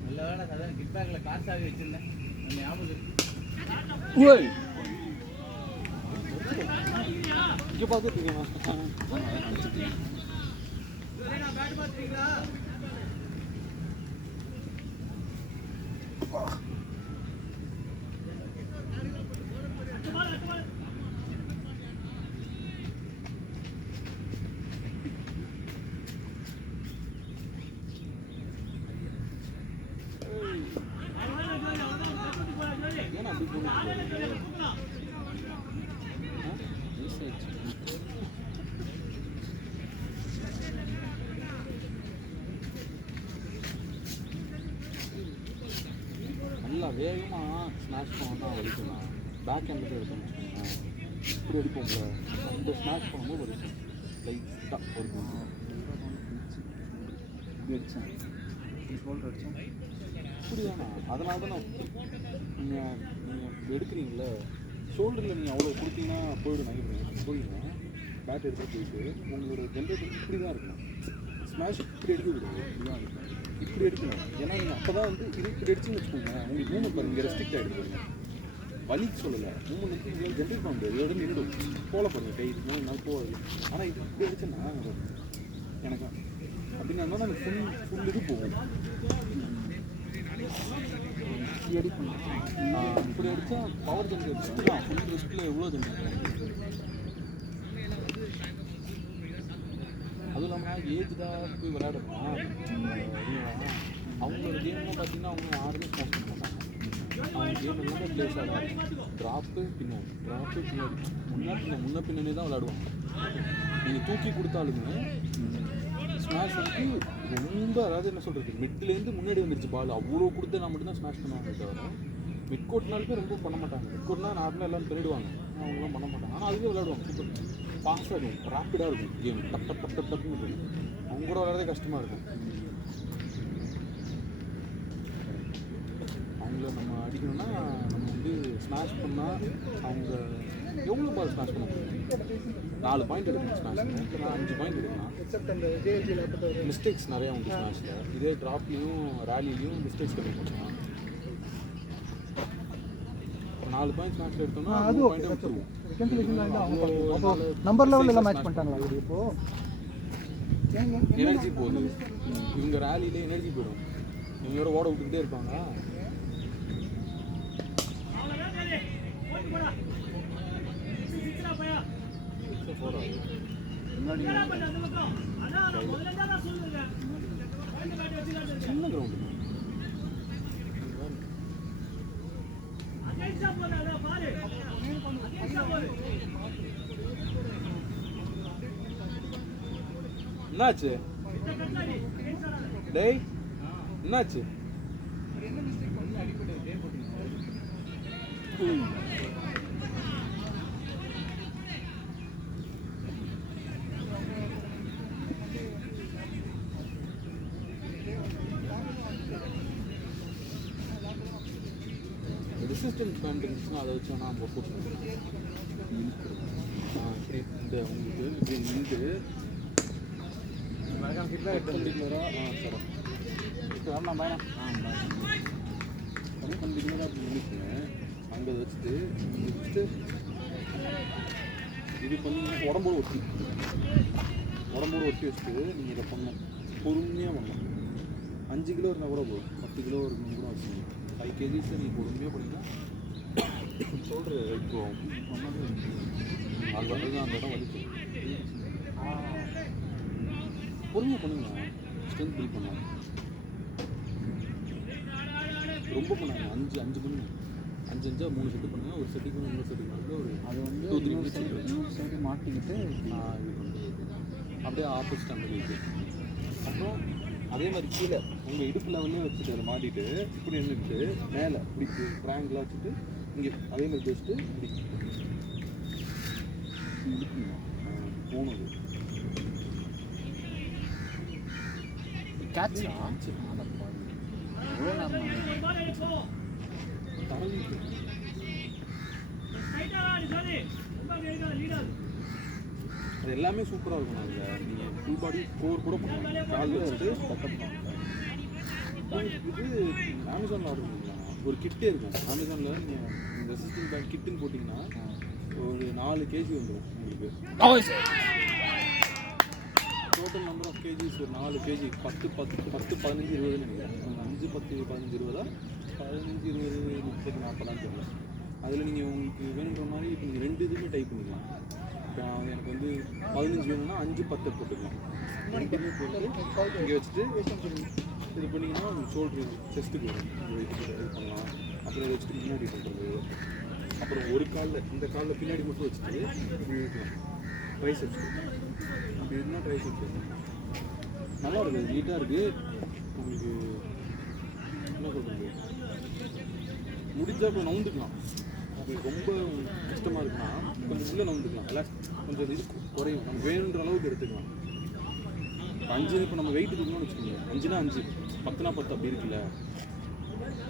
நல்ல வேலை சாதாரண கிட் பேக்கில் காசு ஆகி வச்சுருந்தேன். நம்ம ஞாபகம் இருக்கு. இங்கே பார்த்துட்டு இருக்கேன். நான் பேட் பார்த்துட்டீங்களா? ஏன்னா அப்படி போட்டு நல்லா வேகமாக ஸ்மாஷ் பண்ணால் வலிக்கணும். பேக் ஹேண்டில் எடுத்தோம்னு வச்சுக்கோங்களேன், இப்படி எடுப்போம்ல, அந்த ஸ்மாஷ் பண்ணும்போது வலிக்கும். லைட்டாக ஒரு இப்படி அடித்தேன், ஷோல்டர் அடித்தேன். இப்படிதானா? அதனால தான் நீங்கள் எடுக்கிறீங்களே, ஷோல்டரில் நீங்கள் அவ்வளோ கொடுத்தீங்கன்னா போய்டும். நினைக்கிறீங்க போயிடுங்க. பேட் எடுத்துகிட்டு போயிட்டு உங்களோட ஜென்ரேட்டர் இப்படி தான் இருக்கணும். ஸ்மாஷ் இப்படி எடுக்கக்கூடாது, இப்படி தான் இருக்கணும். இப்படி எடுக்கணும். ஏன்னா நீங்கள் அப்போ தான் வந்து இது இப்படி அடிச்சுன்னு வச்சுக்கோங்க, உங்களுக்கு மூமெண்ட் பாருங்க இங்கே ரெஸ்ட்ரிக்ட் ஆகிடுது. வலிக்கு சொல்லலை, மூமெண்ட் உங்களால் ஜென்ரேட் பண்ண முடியாது. இதோட நின்றுடும். போல பாருங்கள் கை இதுக்கு மேலே போகாது. ஆனால் இது இப்படி அடிச்சேன்னா எனக்கு அப்படின்னா எனக்கு ஃபுல் இது போகும். இப்படி அடிக்கணும். இப்படி அடித்தா பவர் ஜென்ரேட் தான் ஃபுல் ரெஸ்ட்டில் எவ்வளோ ஜென்ரேட். அதுவும் இல்லாமல் ஏஜ் தான் போய் விளையாடுறோம். அவங்களோட கேம்லாம் பார்த்தீங்கன்னா அவங்க யாருமே ஸ்மாஷ் பண்ண மாட்டாங்க. அவங்க கேம் எல்லாமே பிளேஸ் ஆடாது. ட்ராப்பு பின்னாடி முன்ன பின்னாடி தான் விளையாடுவாங்க. நீங்கள் தூக்கி கொடுத்தாலுமே ஸ்மாஷ் வந்து ரொம்ப, அதாவது என்ன சொல்கிறது, மிட்லேருந்து முன்னாடி வந்துருச்சு பால், அவ்வளோ கொடுத்து நான் மட்டும்தான் ஸ்மாஷ் பண்ணுவாங்க. தவிர மிட் கோட்னாலுமே ரொம்ப பண்ண மாட்டாங்க. மிட் கோட்னா நார்மலாக எல்லாம் பண்ணிடுவாங்க, அவங்களாம் பண்ண மாட்டாங்க. ஆனால் அதுவே விளையாடுவாங்க. சூப்பர் ஃபாஸ்ட்டாக இருக்கும், ரேப்பிடாக இருக்கும் கேம். டப்புன்னு இருக்கும். அவங்க கூட விளையாடுறதே கஷ்டமாக இருக்கும். அவங்கள நம்ம அடிக்கணும்னா நம்ம வந்து ஸ்மாஷ் பண்ணால் அவங்க எவ்வளோ பால் ஸ்மாஷ் பண்ண முடியும்? 4 பாயிண்ட் எடுக்கணும் ஸ்மாஷ் பண்ண, 5 பாயிண்ட் எடுக்கலாம். மிஸ்டேக்ஸ் நிறையா உண்டு ஸ்மாஷில். இதே ட்ராப்லேயும் ரேலிலையும் மிஸ்டேக்ஸ் கம்மி பண்ணலாம். 4 பாயிண்ட் ஸ்மாஷில் எடுத்தோம்னா 2 பாயிண்ட் எடுத்துருவோம். நம்பர் லெவலில் எல்லாம் மேட்ச் பண்ணிட்டாங்களா இப்போ? எனர்ஜி போகுது. இவங்க ரேலியில் எனர்ஜி போயிடும். இவங்க ஓட விட்டுக்கிட்டே இருப்பாங்க. சின்ன கிரவுண்டு என்னாச்சு? டேய் என்னாச்சு? ரெசிஸ்டன்ஸ் பேண்ட் இருந்துச்சுன்னா அதை வச்சு நான் போட்டு இப்படி இந்த உங்களுக்கு இப்படி நின்று பர்பண்டிகுலராக சார் வரலாம் பயணம். பர்பண்டிகுலராக அப்படி நினைச்சுங்க. அங்கே வச்சுட்டு இது பண்ணிங்கன்னா உடம்போடு ஒட்டி வச்சுட்டு நீங்கள் இதை பண்ணணும். பொறுமையாக பண்ணணும். 5 கிலோ இருந்தால் கூட போதும், 10 கிலோ இருக்கணும் கூட வச்சுக்கணும். 5 kgs நீங்கள் பொறுமையாக பண்ணிங்கன்னா சொல்கிற ரைட் போகும். அது அதுதான் அந்த இடம் வலிக்கும். பொறுமையாக பண்ணுங்க, ஸ்ட்ரென்த் பில்ட் பண்ணலாம். ரொம்ப பண்ணாங்க 5 பண்ணு 5 3 செட்டு பண்ணுங்க. ஒரு செட்டுக்கு இன்னொரு செட்டுக்கு வந்து ஒரு அது வந்து 2-3 இன்னொரு மினிட்ஸ் சைடு மாட்டிக்கிட்டு இது பண்ணுறது அப்படியே ஆப்போசிட் அந்த இருக்குது. அப்புறம் அதே மாதிரி கீழே உங்கள் இடுப்பு லெவல்லே வச்சுட்டு அதை மாட்டிட்டு இப்படி நின்றுட்டு மேலே இப்படி ட்ராங்கிளாக வச்சுட்டு இங்கே அதே மாதிரி வச்சுட்டு இப்படி போனது கேட்ச் எவ்வளோ நேரம் தரவிட்டு அது எல்லாமே சூப்பராக இருக்கும். நாங்கள் நீங்கள் ஃபுல் பாடி கோர் கூட பண்ணலாம். கால் வச்சுட்டு இது அமேசானில் ஆர்டர் பண்ணிக்கலாம். ஒரு கிட்டே இருக்கும் அமேசானில். நீங்கள் இந்த ரெசிஸ்டிங் பேண்ட் கிட்டுன்னு போட்டிங்கன்னா ஒரு 4 kg வந்துடும் உங்களுக்கு. டோட்டல் நம்பர் ஆஃப் கேஜிஸ் ஒரு 4 kg 10 15 20 நினைக்கிறேன். 5 10 15 20 15 20 30 40 தெரியல. அதில் நீங்கள் உங்களுக்கு வேணுன்ற மாதிரி இப்போ நீங்கள் 2 இதுவுமே டைப் பண்ணிக்கலாம். இப்போ எனக்கு வந்து 15 வேணும்னா 5 10 போட்டுக்கலாம். 2 போட்டு இங்கே வச்சுட்டு இது பண்ணிங்கன்னா ஷோல்ட்ரு செஸ்ட்டுக்கு வரும். இது பண்ணலாம். அப்புறம் இதை வச்சுட்டு முன்னாடி பண்ணுறது. அப்புறம் ஒரு காலில் இந்த காலில் பின்னாடி மட்டும் வச்சுட்டு இப்படி இழுக்கலாம். ட்ரைசெப்ஸ் அப்படி இருந்தால் ட்ரைசெப்ஸ் நல்லா இருக்குது. நீட்டாக இருக்குது. உங்களுக்கு என்ன சொல்கிறது முடிஞ்சால் இப்போ நவுந்துக்கலாம். உங்களுக்கு ரொம்ப கஷ்டமாக இருக்குன்னா கொஞ்சம் உள்ளே நவுந்துக்கலாம். எல்லாம் கொஞ்சம் இது குறையும். நம்ம வேணுன்ற அளவுக்கு எடுத்துக்கலாம். 5 இப்போ நம்ம வெயிட் தூக்கணும்னு வச்சுக்கோங்க. 5னா 5 10னா 10 அப்படி இருக்குல்ல.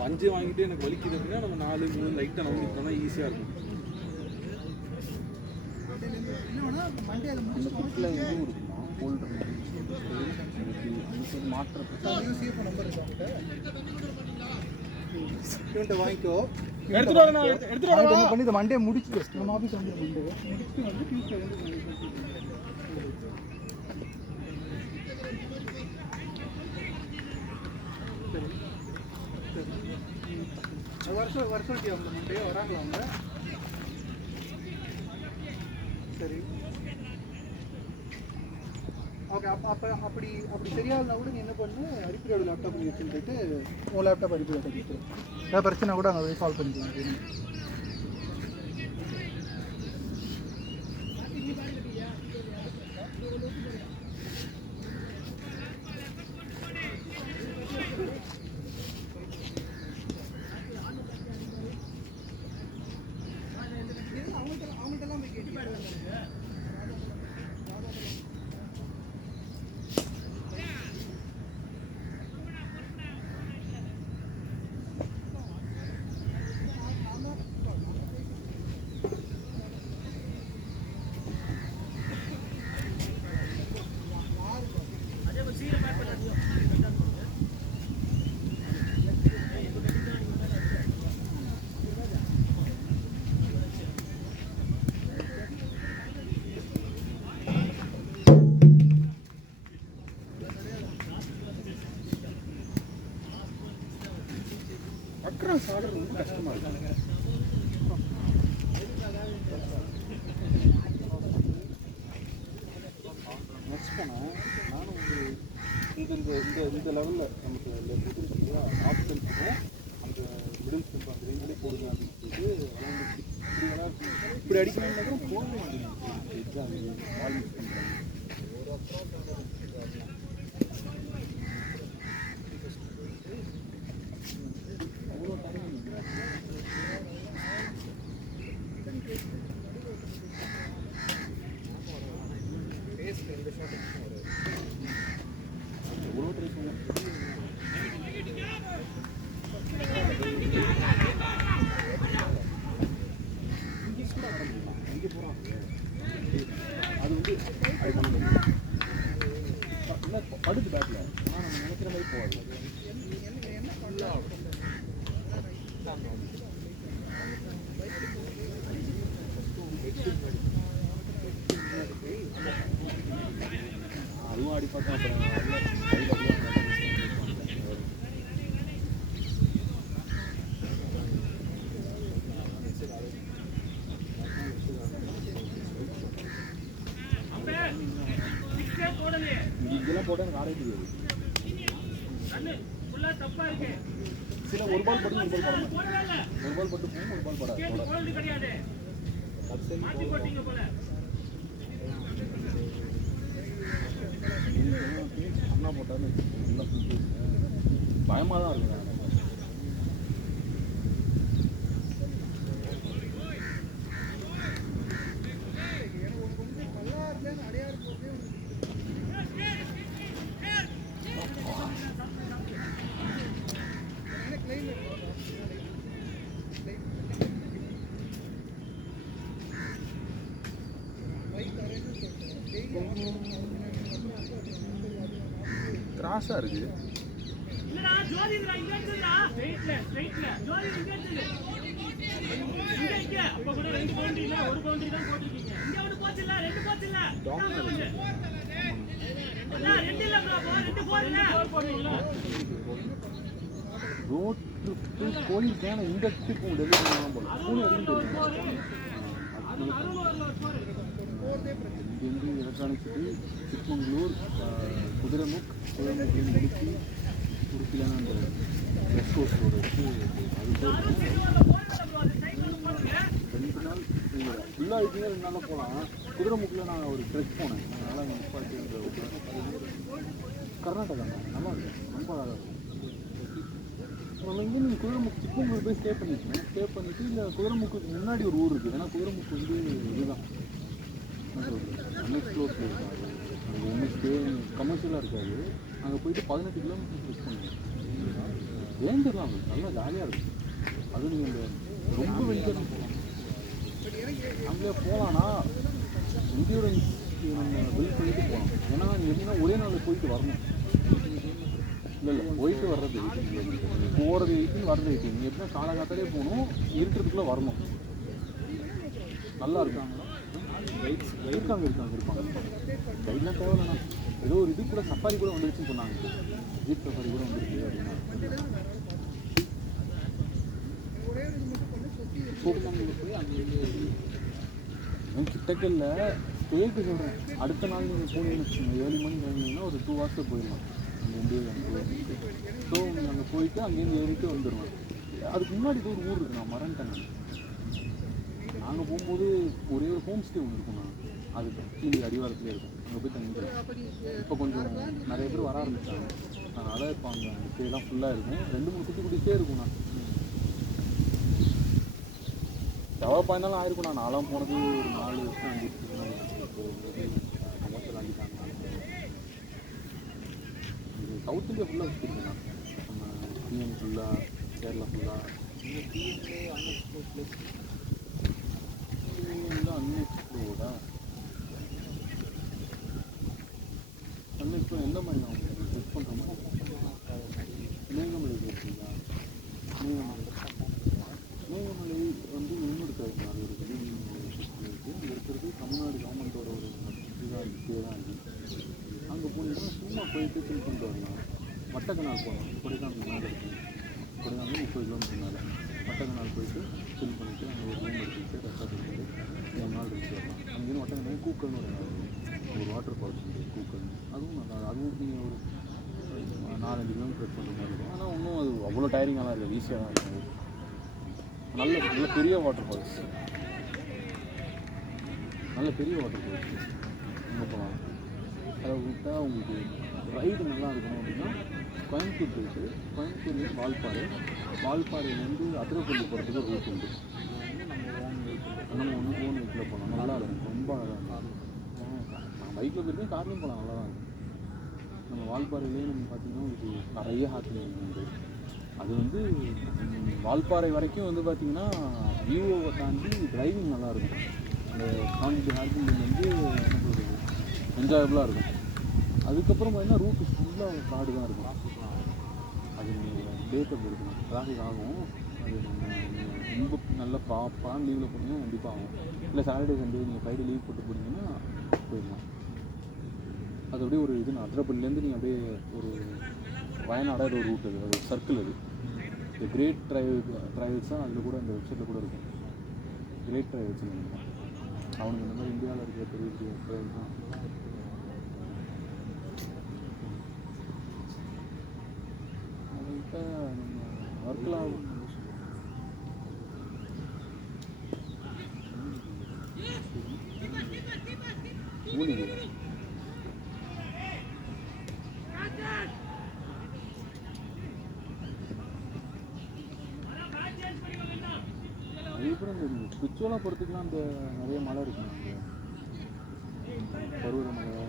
5 வாங்கிட்டு எனக்கு வலிக்குது அப்படின்னா நம்ம 4 3 லைட்டாக நவுந்துக்கிட்டோம்னா ஈஸியாக இருக்கும். அந்த புக்கில் இதுவும் இருக்குமா ஹோல்டர் மாற்றுறதுக்கு வாங்கிக்கோ. எடுத்துட்டு பண்ணி இதை மண்டே முடிச்சுட்டு நம்ம ஆஃபீஸ் வந்து மண்டே முடிச்சுட்டு வந்து டியூஸ்டே வந்து வருஷம் அவங்க மண்டே வராங்களா அவங்க? சரி ஓகே. அப்படி சரியாக இருந்தால் கூட நீ என்ன பண்ணு, அரிப்பிரியோட லேப்டாப் நீ வச்சுட்டு போயிட்டு உன் லேப்டாப் அரிப்பிரியோட கொடுத்து ஏதாவது பிரச்சனை கூட அங்கே சால்வ் பண்ணிக்கலாம். அக்ராஸ் ஆர்டர் ரொம்ப கஷ்டமாக இருக்கு. நெக்ஸ்ட் போனால் நானும் இந்த லெவலில் நமக்கு லெஃப்ட் இருக்கு ஆப்ஷன்ஸுக்கும் அந்த மிடில் ஸ்டெப் அந்த ரேஞ்சிலே போடுங்க அப்படின்னு சொல்லிட்டு விளையாண்டு இப்படி அடிக்கணும்னாலும் போக மாட்டேங்குது. எக்ஸாம் பால் மிஸ் பண்ணுறாங்க. அவ்வளோ டைம் எவ்வளோ ட்ரை பண்ண இங்கே போகிறோம். அது வந்து அது பண்ண முடியும். படுத்து பேக்கில் ஆனால் நம்ம நினைக்கிற மாதிரி போகாது. அதுவும் அடி பார்த்தா அப்புறம் இதெல்லாம் போட்டால் எனக்கு ஆரோக்கியம் தெரியாது. சில ஒரு பால் பட்டு ஒரு பால் பட மாட்டேன். ஒரு பால் பட்டு போகும், ஒரு பால் படாது. அண்ணா போட்டாலும் நல்லா ஃபுல் பயமாக தான் இருக்குங்க. கிராஸாக இருக்குது. ரோட்டு போயிருக்கேன். ஆனால் இந்த ட்ரிப் டெலிவரி பண்ணலாம் போல பூனை வரைக்கும் இங்கேருந்து எலக்ட்ரானிக்ஸுக்கு சிக்மங்களூர், குதிரைமுக் முடிச்சு முடிக்கலான அந்த வெஸ்ட் கோஸ்ட் ரோடு வச்சு அது போயிருக்கேன். 2 நாள் ஃபுல்லாக ஆகிட்டீங்க. 2 நாளில் போகலாம். குதிரைமுக்கில் நான் ஒரு ட்ரெக் போனேன். அதனால் அங்கே நிப்பாட்டி கர்நாடகா நல்லா இருக்கும், ரொம்ப அழகாக இருக்கும். நம்ம இங்கே நீங்கள் குதிரைமுக்கு சிக்மங்களூர் போய் ஸ்டே பண்ணிக்கணும். ஸ்டே பண்ணிவிட்டு இல்லை குதிரைமுக்குக்கு முன்னாடி ஒரு ஊர் இருக்குது. ஏன்னா குதிரைமுக்கு வந்து இதுதான் அன்எக்ஸ்ப்ளோர் பிளேஸ் தான். அது ஒன்றும் ஸ்டே கமர்ஷியலாக இருக்காது. அங்கே போயிட்டு 18 கிலோமீட்டர் ட்ரெக் பண்ணுவோம். ரேஞ்சர்லாம் நல்லா ஜாலியாக இருக்கும். அதுவும் நீங்கள் இந்த ரொம்ப வெளிச்சம் போகலாம். அங்கே போகலான்னா இன்சூரன்ஸ் நம்ம பில் பண்ணிட்டு போகலாம். ஏன்னா எப்படின்னா ஒரே நாள் போயிட்டு வரணும். இல்லை போயிட்டு வர்றது போகிறது 18 வர்றது 18. நீங்கள் எப்படின்னா காலகாலத்திலே போகணும், இருட்டுறதுக்குள்ளே வரணும். நல்லா இருக்காங்க இருப்பாங்க. கைடெலாம் தேவையில்லைண்ணா. ஏதோ ஒரு இது கூட சஃபாரி கூட வந்துருச்சுன்னு சொன்னாங்க. ஜீப் சஃபாரி கூட வந்துருக்கு அப்படின்னா போய் அங்கே கிட்டக்கல்ல ஸ்டேக்கு சொல்கிறேன். அடுத்த நாள் நீங்கள் போனீங்கன்னு வச்சுக்கோங்க, 7 மணிக்கு கிளம்பிங்கன்னா ஒரு 2 ஹவர்ஸில் போயிடலாம். ஸோ அங்கே போயிட்டு அங்கேருந்து ஏறிட்டு வந்துடுவேன். அதுக்கு முன்னாடி இது ஒரு ஊர் இருக்குது, நான் மறந்துட்டேன். நாங்கள் போகும்போது ஒரே ஒரு ஹோம் ஸ்டே ஒன்று இருக்கும். நான் அதுக்கு கீழே அடிவாரத்துலேயே இருக்கும். அங்கே போய் தங்கிக்கிறேன். இப்போ கொஞ்சம் நிறைய பேர் வர ஆரம்பிச்சாங்க. அதனால் இப்போ அங்கே அந்த ஸ்டேலாம் ஃபுல்லாக இருக்கும். 2-3 குட்டி குட்டி ஸ்டே இருக்கும். நான் டெவலப் ஆயிருந்தாலும் ஆயிருக்கும். நான் நாலாம் போனது ஒரு 4 வருஷம் 5 வருஷத்துக்கு கமர்ஷியல் ஆகிட்டாங்க. இது சவுத் இந்தியா ஃபுல்லாக வச்சுருக்கேன். நம்ம டிஎம் ஃபுல்லாக, கேரளா ஃபுல்லாக. அன்எக்ஸ்ப்ளோர்ட் பிளேஸ் அன்எக்ஸ்ப்ளோர்டா அன்எக்ஸ்ப்ளோர் எந்த மாதிரி நான் செக் பண்ணுறோமோ மேகமலை இருக்குங்களா? மேகமலை வந்து இன்னும் இருக்காது. அது ஒரு வெளி இருக்குது. அங்கே இருக்கிறது தமிழ்நாடு கவர்மெண்ட்டோட ஒரு இதாக இருக்குது தான் இருக்குது. அங்கே போனீங்கன்னா சும்மா போயிட்டு ஃபில் பண்ணிட்டு வரலாம். வட்டக்கனால் போகலாம். கொடைக்கானல் மேலே இருக்குது. கொடைக்கானல் 30 கிலோமீட்டர் மேலே. வட்டக்கனால் போயிட்டு ஃபில் பண்ணிவிட்டு அங்கே ஒரு ரூம் எடுத்துக்கிட்டு ரெஸ்டார்ட் எடுத்துகிட்டு 3 நாள் இருந்துட்டு வரலாம். அங்கேருந்து வட்டக்கனால் கூக்கல்னு ஒரு வாட்டர் ஃபால்ஸ் இருக்குது. கூக்கல் அதுவும் நல்லா, அதுவும் நீங்கள் ஒரு 4-5 கிலோமீட்டர் பண்ணுற மாதிரி இருக்கும். ஆனால் இன்னும் அது அவ்வளோ டயரிங்காலாம் இல்லை, ஈஸியாக தான் இருக்கும். நல்ல பெரிய வாட்டர் ஃபால்ஸ், நல்ல பெரிய வாட்டர் ஃபால்ஸ். அங்கே போகலாம். அதை விட்டால் உங்களுக்கு ரைடு நல்லா இருக்கணும் அப்படின்னா கோயம்புத்தூர் போயிட்டு கோயம்புத்தூர்லேருந்து வால்பாறையிலேருந்து அதிரப்பள்ளி போகிறதுக்கு ரூட் உண்டு. நம்ம ஓன் வெஹிக்கில் போகலாம், நல்லா இருக்கும். ரொம்ப அழகாக இருக்கும். நான் பைக்கில் போயிருக்கேன், கார்லையும் போகலாம், நல்லா தான் இருக்கும். நம்ம வால்பாறையிலேயே நம்ம பார்த்திங்கன்னா உங்களுக்கு நிறைய ஹாப்பிங் உண்டு. அது வந்து வால்பாறை வரைக்கும் வந்து பார்த்திங்கன்னா வியூவை தாண்டி டிரைவிங் நல்லாயிருக்கும். அந்த காஞ்சி ஹாப்பிங் வந்து என்ன சொல்கிறது என்ஜாயபுளாக இருக்கும். அதுக்கப்புறம் பார்த்தீங்கன்னா ரூட்டு ஃபுல்லாக காடு தான் இருக்கும். அது நீங்கள் டேட்டப் இருக்கணும், டிராஃபிக் ஆகும். அது நம்ம ரொம்ப நல்லா ப்ராப்பரான லீவில் போனீங்கன்னா கண்டிப்பாக ஆகும். இல்லை சாட்டர்டே சண்டே நீங்கள் ஃப்ரைடே லீவ் போட்டு போனீங்கன்னா போயிடலாம். அது அப்படியே ஒரு இது அதிரப்பள்ளிலேருந்து நீங்கள் அப்படியே ஒரு வயநாடாக ஒரு ரூட் அது ஒரு சர்க்கிள். அது இந்த கிரேட் ட்ரைவல்ஸ் தான் அதில் கூட அந்த வெப்சைட்டில் கூட இருக்கும். கிரேட் ட்ரைவல்ஸ் நினைக்கிறேன். அவனுக்கு இந்த மாதிரி இந்தியாவில் இருக்கிற பெரிய பெரிய ட்ரைவல் தான். அதுக்கிட்ட நம்ம ஒர்க்லாம் மூலிகை அதுக்கப்புறம் இந்த ஸ்பிரிச்சுவலாக போகிறதுக்குலாம் அந்த நிறைய மலை இருக்குங்க, பருவதமலை,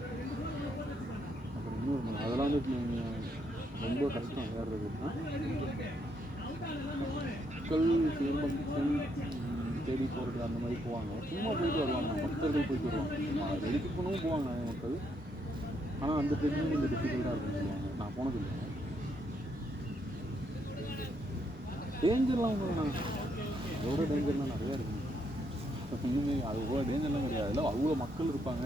அப்புறம் இன்னொரு மலை, அதெல்லாம் வந்து நீங்கள் ரொம்ப கஷ்டம் ஏறுறதுன்னா மக்கள் தேடி போகிறது அந்த மாதிரி போவாங்க, சும்மா போயிட்டு வருவாங்க, பக்தர்கள் போயிட்டு வருவாங்க, அது எதுக்கு பண்ணவும் போவாங்க நிறைய மக்கள். ஆனால் அந்த ட்ரெக்கிங் கொஞ்சம் டிஃபிகல்ட்டாக இருக்குன்னு சொல்லுவாங்க. நான் போனது இல்லை. டேஞ்சர்லாம் ஒன்றும் அதோட டேஞ்சர்லாம் நிறையா இருக்குங்க. இன்னுமே அது அவ்வளோ டேஞ்சர்லாம் கிடையாது, அதில் அவ்வளோ மக்கள் இருப்பாங்க.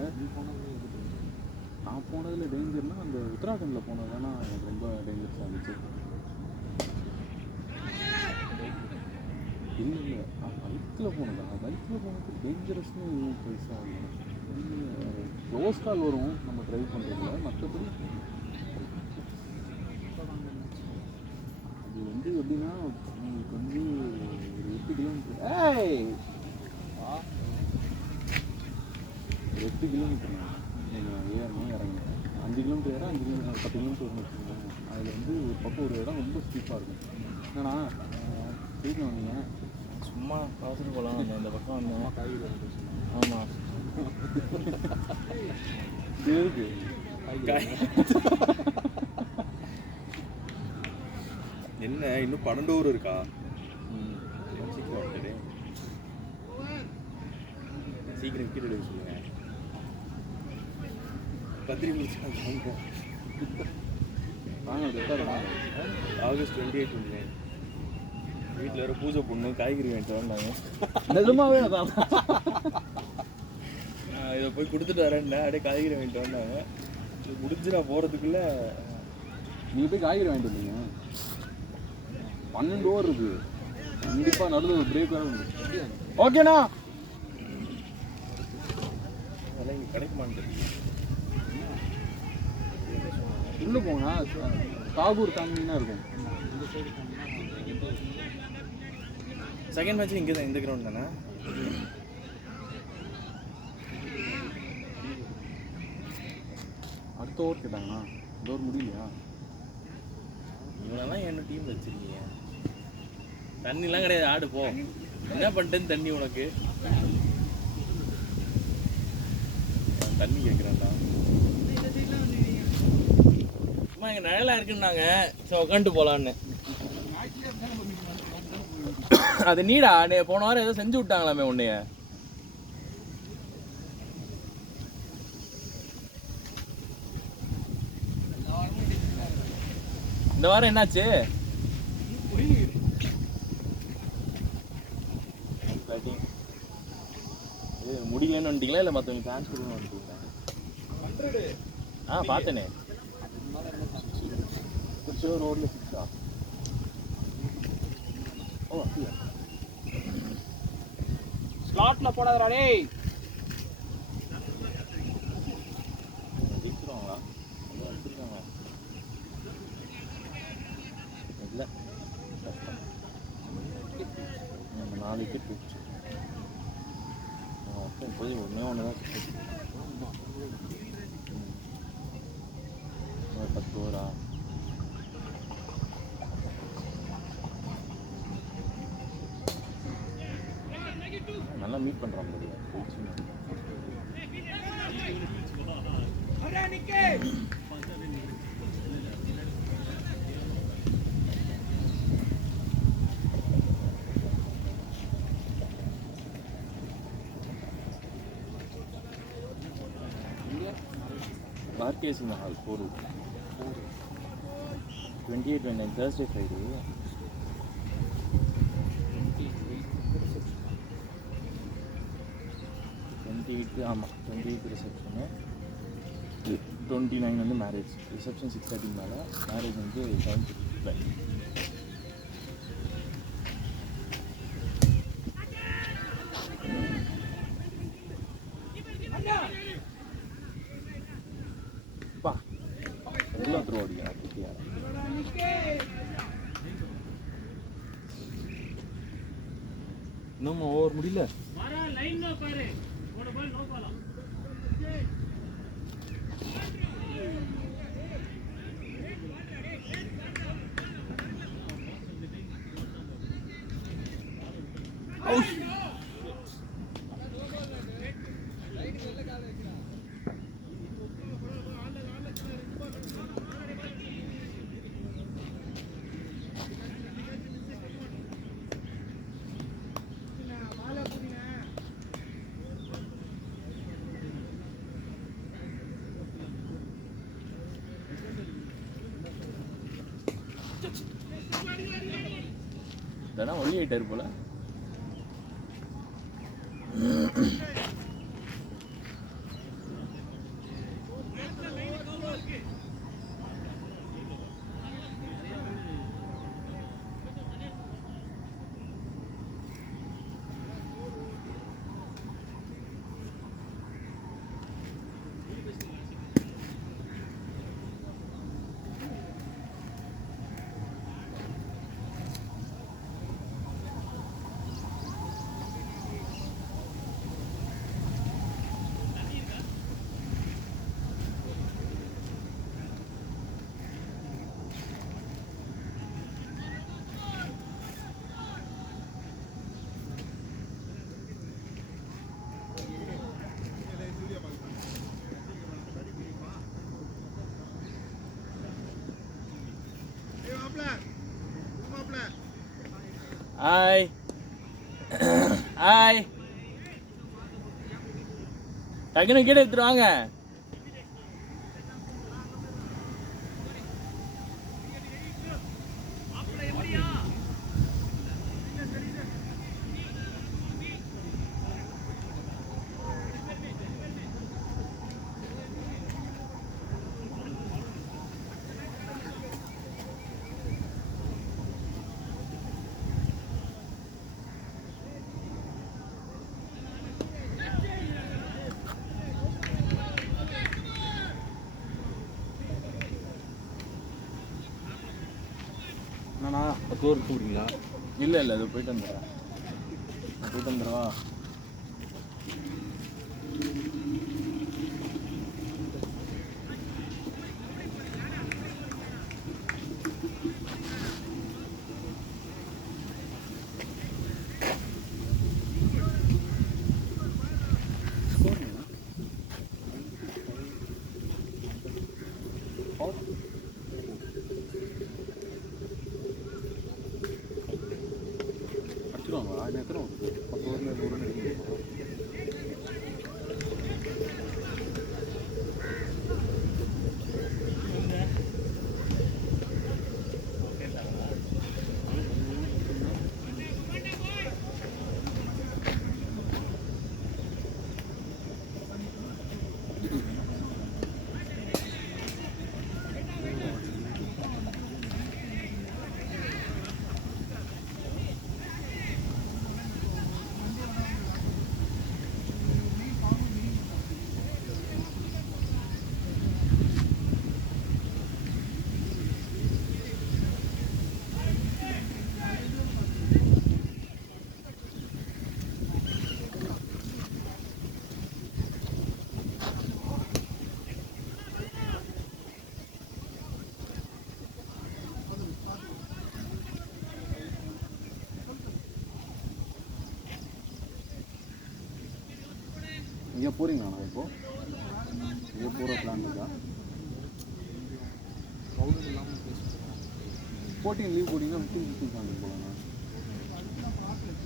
நான் போனதில் டேஞ்சர்னால் அந்த உத்தராகண்டில் போனது தானே எனக்கு ரொம்ப டேஞ்சர்ஸாக இருந்துச்சு. இல்லை இல்லை பைக்கில் போனதா, பைக்கில் போனது டேஞ்சரஸ்னு எதுவும் பெருசாக இல்லை. க்ளோஸ் கால் வரும் நம்ம ட்ரைவ் பண்ணுறதுல, மற்றபடி அது வந்து எப்படின்னா உங்களுக்கு வந்து ஒரு 8 கிலோமீட்டர் ஒரு 8 கிலோமீட்டர் நீங்கள் ஏறணும் இறங்கணும். 5 கிலோமீட்டர் ஏற 5 கிலோமீட்டர் 10 கிலோமீட்டர் வரும்னு வச்சுக்கோங்க. அதில் வந்து ஒரு பக்கம் ஒரு இடம் ரொம்ப ஸ்டீப்பாக இருக்கும். என்னன்னா வீட்டில் வந்தீங்க சும்மா பார்த்துட்டு போகலாம், அந்த பக்கம் வந்தோம். காய்கறி வாங்கிட்டு ஆமாம், இருக்கு என்ன இன்னும் 12 ஓவர் இருக்கா? சீக்கிரம் வந்துடு, சீக்கிரம் விக்கெட் எடுக்க சொல்லுங்க. பத்திரிக்கை முடிச்சு வாங்க உட்காருங்க. ஆகஸ்ட் 28, 29 வீட்டில் வேறு பூஜை பொண்ணு காய்கறி வாங்கிட்டு வந்தாங்க. நிஜமாவே அதான் இதை போய் கொடுத்துட்டு வரேன்னா அப்படியே காய்கறி வாங்கிட்டு வந்தாங்க. இது முடிஞ்சு நான் போகிறதுக்குள்ளே நீங்கள் போய் காய்கறி வாங்கிட்டு வந்தீங்க. 12 ஓவர் இருக்குது, கண்டிப்பாக நடுவில் ஒரு பிரேக் வேறு உண்டு. ஓகேண்ணா, அதெல்லாம் இங்கே கிடைக்குமான்னு உள்ளே போங்க, காகூர் தாண்டினா இருக்கும். செகண்ட் மேட்ச் இங்கே தான், இந்த கிரவுண்ட் தானே? அடுத்த ஓவர் கேட்டாங்கண்ணா, இந்த ஓவர் முடியலையா? இவனெல்லாம் என்ன டீமில் வச்சுருக்கீங்க? தண்ணிலாம் கிடையாது, ஆடு போ. என்ன பண்ணிட்டேன்னு தண்ணி உனக்கு? தண்ணி கேட்குறேன்டா. சும்மா இங்கே நிழலாக இருக்குன்னாங்க, சரி உட்காந்துட்டு போகலான்னு. அது நீடா போன வாரம் ஏதோ செஞ்சு விட்டாங்களாமே உன்னைய. இந்த வாரம் என்னாச்சு? முடியலன்னு வந்துட்டீங்களா இல்லை மற்றவங்க சான்ஸ் கொடுக்கணும் வந்துட்டீங்களா? பார்த்தேனே. ரோடில் 6 ஓ அப்படியா? ஸ்லாட்டில் போடாதடா டேய். ஜெயிச்சிருவாங்களா? வச்சுருக்காங்க இல்லை, கஷ்டம். நம்ம 4 விக்கெட் போச்சு. இப்போதைக்கு ஒன்றே ஒன்று தான் 10 ஓவரா? நல்லா மீட் பண்ணுறான் போது RKC Mahal 4 28-29 Thursday Friday. 28 ஆமாம் 28 ரிசப்ஷனு, 29 வந்து மேரேஜ். ரிசப்ஷன் 6:30 மேலே, மேரேஜ் வந்து 7:55. பா எல்லாம் த்ரோ அடிக்கிறா குட்டியா. இன்னும் ஓவர் முடியல. இதெல்லாம் ஒல்லி ஆயிட்டாரு போல. ஹாய் ஹாய், டக்குனு கீழே எடுத்துட்டு வாங்க. என்னண்ணா 10 ஓவர் போடுறீங்களா? இல்லை இல்லை, அது போயிட்டு வந்துடுறேன். போயிட்டு வந்துடுவா. அடிச்சிடுவாங்களா? என்ன எத்தனை வருது? 10 ஓவரில் 100 ரன் அடிக்க முடியுமா? இங்கே போகிறீங்களாண்ணா இப்போது? இங்கே போகிற பிளான் இருக்கா? க்ரௌடு இல்லாமல் பேசுகிறேன். 14 லீவ் போட்டிங்கன்னா 15 காமிக்கு போகலாண்ணா.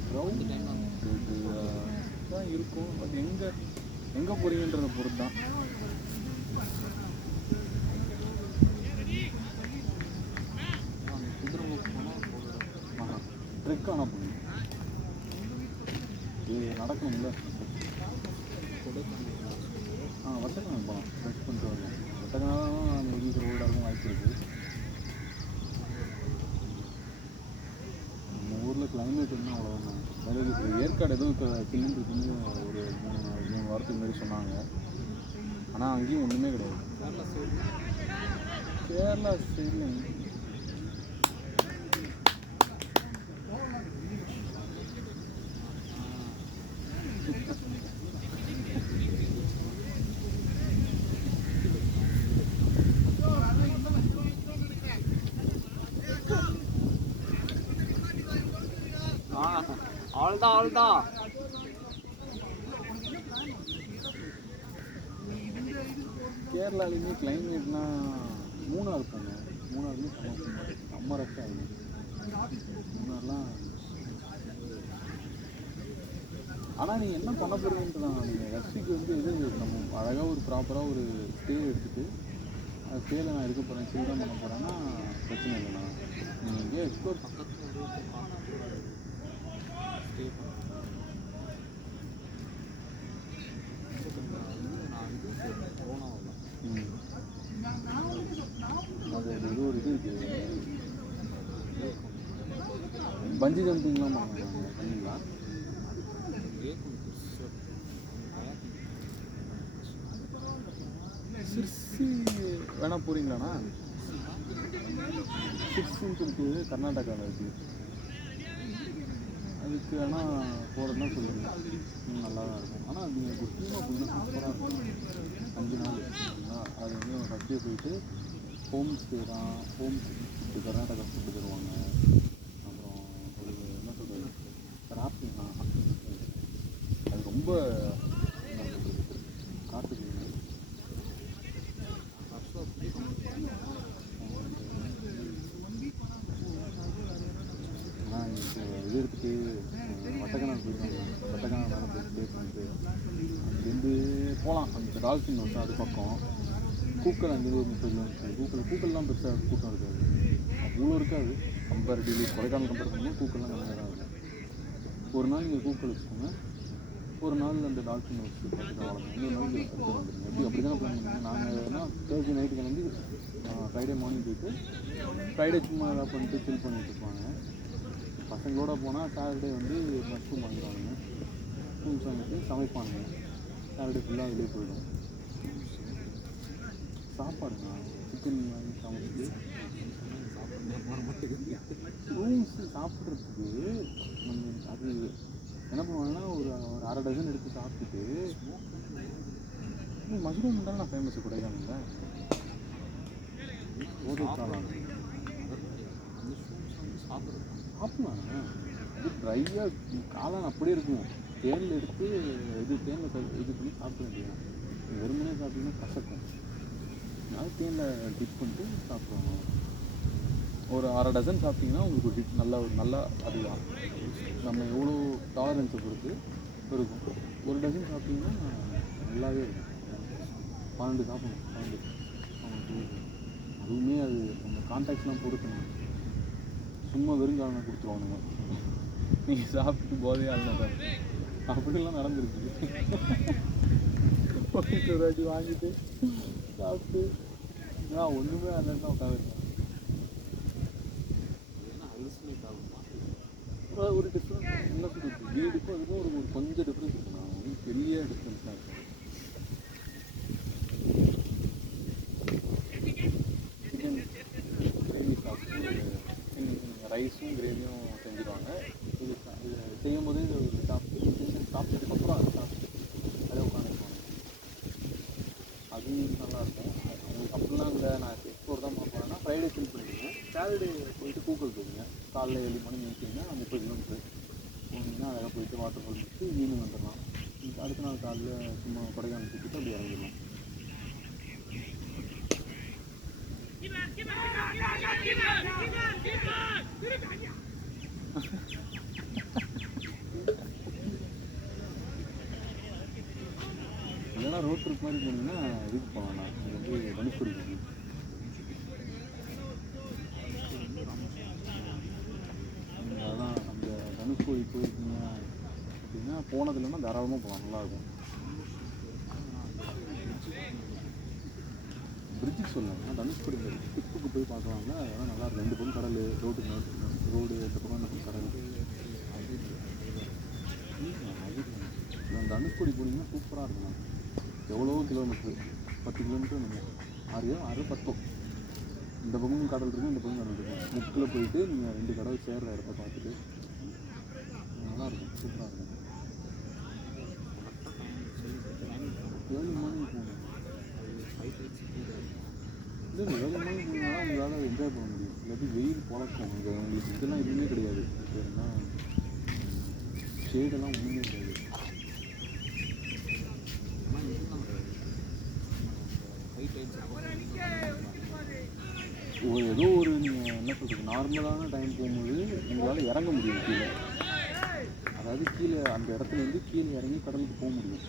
க்ரௌண்டு டைம் தான் தான் இருக்கும். பட் எங்கே போகிறீங்கன்றதை பொறுத்து தான். குதிரைமுகம் போனால் போகிறேன். ட்ரெக் ஆனால் பண்ணுங்க. இது நடக்கணும்ல. வட்டக்கணக்கு போகலாம். ட்ரெக் பண்ணிட்டு வரலாம். வட்டக்கணக்காக நம்ம வீட்டு ரோடாக இருக்கும் வாய்ப்பு இருக்குது. நம்ம ஊரில் கிளைமேட் இருந்தால் அவ்வளோதான். அதாவது ஏற்காடு ஏதோ சில்லுன்னு இருக்குன்னு ஒரு 3 வாரத்துக்கு முன்னாடி சொன்னாங்க. ஆனால் அங்கேயும் ஒன்றுமே கிடையாது. கேரளா சைடில் அவ்வளோதான். கேரளாலேயுமே கிளைமேட்னா மூணார் போங்க. மூணாருமே செம்ம ரஷ் ஆகுது. மூணார்லாம் ஆனால் நீங்கள் என்ன பண்ண போகிறீங்கன்ட்டு தான். நீங்கள் ரஷ்ஷுக்கு வந்து இது நம்ம அழகாக ஒரு ப்ராப்பராக ஒரு ஸ்டே எடுத்துகிட்டு அந்த ஸ்டேயில் நான் இருக்க போகிறேன், சில் தான் பண்ண போகிறேன்னா பிரச்சனை இல்லைண்ணா. நீங்கள் எங்கேயோ எக்ஸ்ப்ளோர் பக்கத்தில் ஸ்டே அது ஏதோ ஒரு இது இருக்குது, பஞ்சி ஜம்பிங்லாம் பண்ணீங்களா? சிர்சி வேணா போகிறீங்களாண்ணா? சிர்சின்னு சொல்லிட்டு கர்நாடகாவில் இருக்குது. அதுக்கு வேணால் போகிறதுனா சொல்லுங்கள், நல்லா தான் இருக்கும். ஆனால் நீங்கள் ஒரு டீமாக போனீங்கன்னா சூப்பராக இருக்கும். 5 நாள் சரிங்களா? அது வந்து ஃபஸ்ட்டே போயிட்டு ஹோம் ஸ்டே தான். ஹோம் ஃபுட்டு கர்நாடகா ஃபுட்டு தருவாங்க. அப்புறம் ஒரு என்ன சொல்கிறது, ராப்பிங் தான். அது ரொம்ப காட்டுக்கு இது எடுத்துகிட்டு வட்டக்கணக்கு போயிருக்காங்க. வட்டக்கணக்கு மேலே போய் ஸ்டே பண்ணிட்டு அங்கேருந்து போகலாம். அந்த டால்ஃபின் வந்து அது பக்கம். கூக்கல் அங்கேருந்து 30 கிலோமீட்டர். கூக்கல்லாம் பெருசாக கூட்டம் இருக்காது, அவ்வளோ இருக்காது. கம்பேரிட்டிவ்லி கொடைக்கானல் கம்பேர் பண்ணும்போது கூக்கல்லாம் கம்மியாக தான் இருக்கும். ஒரு நாள் நீங்கள் கூக்கல் வச்சுக்கோங்க, ஒரு நாள் அந்த டால்ஃபின் வச்சு பார்த்துட்டு வளர்ந்து இன்னொரு நாள் எடுத்து வந்துடுங்க. அப்படி தான் பிளான் பண்ணுவோம். நாங்கள் ஏன்னா தேர்ஸ்டே நைட்டு கிளம்பி ஃப்ரைடே மார்னிங் போயிட்டு ஃப்ரைடே சும்மா எதாவது பண்ணிட்டு சில் பண்ணிட்டு இருப்பாங்க. பசங்களோட போனால் சாட்டர்டே வந்து மஷ்ரூம் வாங்கிடுவாங்க, ரூம்ஸ் வாங்கிட்டு சமைப்பாங்க. சாட்டர்டே ஃபுல்லாக வெளியே போயிடும். சாப்பாடுங்க சிக்கன் வாங்கி சமைச்சிட்டு ரூம்ஸ் சாப்பிட்றதுக்கு நம்ம அது என்ன பண்ணுவாங்கன்னா ஒரு 1/2 டஜன் எடுத்து சாப்பிட்டுட்டு மஷ்ரூம் தான் நான் ஃபேமஸ் கொடைக்கானலில். ஓதைக்காலம் சாப்பிடலாம். அது ட்ரையாக காளான் அப்படியே இருக்கும். தேனில் எடுத்து தேனில் இது பண்ணி சாப்பிட வேண்டியது. வெறுமனே சாப்பிட்டீங்கன்னா கசக்கும். அதனால தேனில் டிப் பண்ணிட்டு சாப்பிடுவாங்க. ஒரு 1/2 டஜன் சாப்பிட்டிங்கன்னா உங்களுக்கு ஒரு டிப் நல்லா அது நம்ம எவ்வளோ டாலரன்ஸை பொறுத்து இருக்கும். ஒரு டஜன் சாப்பிட்டிங்கன்னா நல்லாவே இருக்கும். 12 சாப்பிடணும். 12 அதுவுமே அது நம்ம கான்டாக்ட்ஸ்லாம் பொறுக்கணும். சும்மா வெறுங்காலனை கொடுத்துருவானுங்க. நீங்கள் சாப்பிட்டு போதே ஆகணும். அப்படிலாம் நடந்துருக்கு. ஒரு வாட்டி வாங்கிட்டு சாப்பிட்டு நான் ஒன்றுமே இல்லைன்னா உட்காந்துருக்கேன். ஒரு டிஃப்ரெண்ட் என்ன சொல்கிறது, வீடுக்கும் அதுக்கும் ஒரு கொஞ்சம் டிஃப்ரென்ஸ் இருக்குண்ணா. ஒன்றும் பெரிய டிஃப்ரென்ஸ் தான் இருக்கும். கிரேவி சாப்பிட்டு ரைஸும் கிரேவியும் செஞ்சுருவாங்க. இது செய்யும் போது சாப்பிட்டதுக்கப்புறம் அதை சாப்பிட்டு அதை உட்காந்துருப்பாங்க. அது நல்லாயிருக்கும். உங்களுக்கு அப்படிலாம் இல்லை, நான் எக்ஸ்ப்ளோர் தான் பார்ப்பேன்னா ஃப்ரைடே ஃபில் பண்ணிடுங்க. சாட்டர்டே போயிட்டு கூக்கல் போயிடுங்க. காலைல 7 மணிக்கு நிற்கிறீங்கன்னா 30 கிலோமீட்டர் போனீங்கன்னா அழகாக போயிட்டு வாட்டர் ஃபால் முடிச்சுட்டு ஈவினிங் வந்துடலாம். அடுத்த நாள் காலையில் சும்மா கொடைக்கானல் சுற்றிட்டு அப்படி இறங்கிடலாம். இல்லைன்னா ரோட் ட்ரிப் மாதிரி போனீங்கன்னா இதுக்கு போகலாம்ண்ணா. இது வந்து தனுஷ்கோடி போகணும். அதான் அந்த தனுஷ்கோடி போயிருக்கீங்க அப்படின்னா போனதுலன்னா தாராளமாக போகலாம், நல்லாயிருக்கும். பிரிட்ஜுக்கு சொல்லுங்கள், தனுஷ்கோடி ட்ரிப்புக்கு போய் பார்க்கலாம்ல. அதெல்லாம் நல்லாயிருக்கும். 2 பக்கம் கடல், ரோடு இந்த பக்கம் கடல். தனுஷ்கோடி போனீங்கன்னா சூப்பராக இருக்குண்ணா. எவ்வளோ கிலோமீட்ரு, 10 கிலோமீட்டர் நம்ம 6 10 இந்த பக்கம் கடல் இருக்கும், இந்த பக்கம் கடல் இருக்கும். முக்கில் போயிட்டு நீங்கள் 2 கடல் சேர்ற இடத்த பார்த்துட்டு நல்லாயிருக்கும், சூப்பராக இருக்கும். ஏர்லி மார்னிங் போகணும். இல்லை ஏர்லி மார்னிங் போனீங்கன்னா உங்களால் என்ஜாய் பண்ண முடியும். இல்லாட்டி வெயில் பழக்கம். உங்களுக்கு இதெல்லாம் எதுவுமே கிடையாது. பேருன்னா ஷேடெல்லாம் ஒன்றுமே இருக்காது. ஆனால் இதுதான் ஹை டைல்ஸ் ஏதோ ஒரு நீங்கள் என்ன சொல்கிறது நார்மலான டைம் போகும்போது உங்களால் இறங்க முடியும் கீழே. அதாவது கீழே அந்த இடத்துலேருந்து கீழே இறங்கி கடலுக்கு போக முடியும்.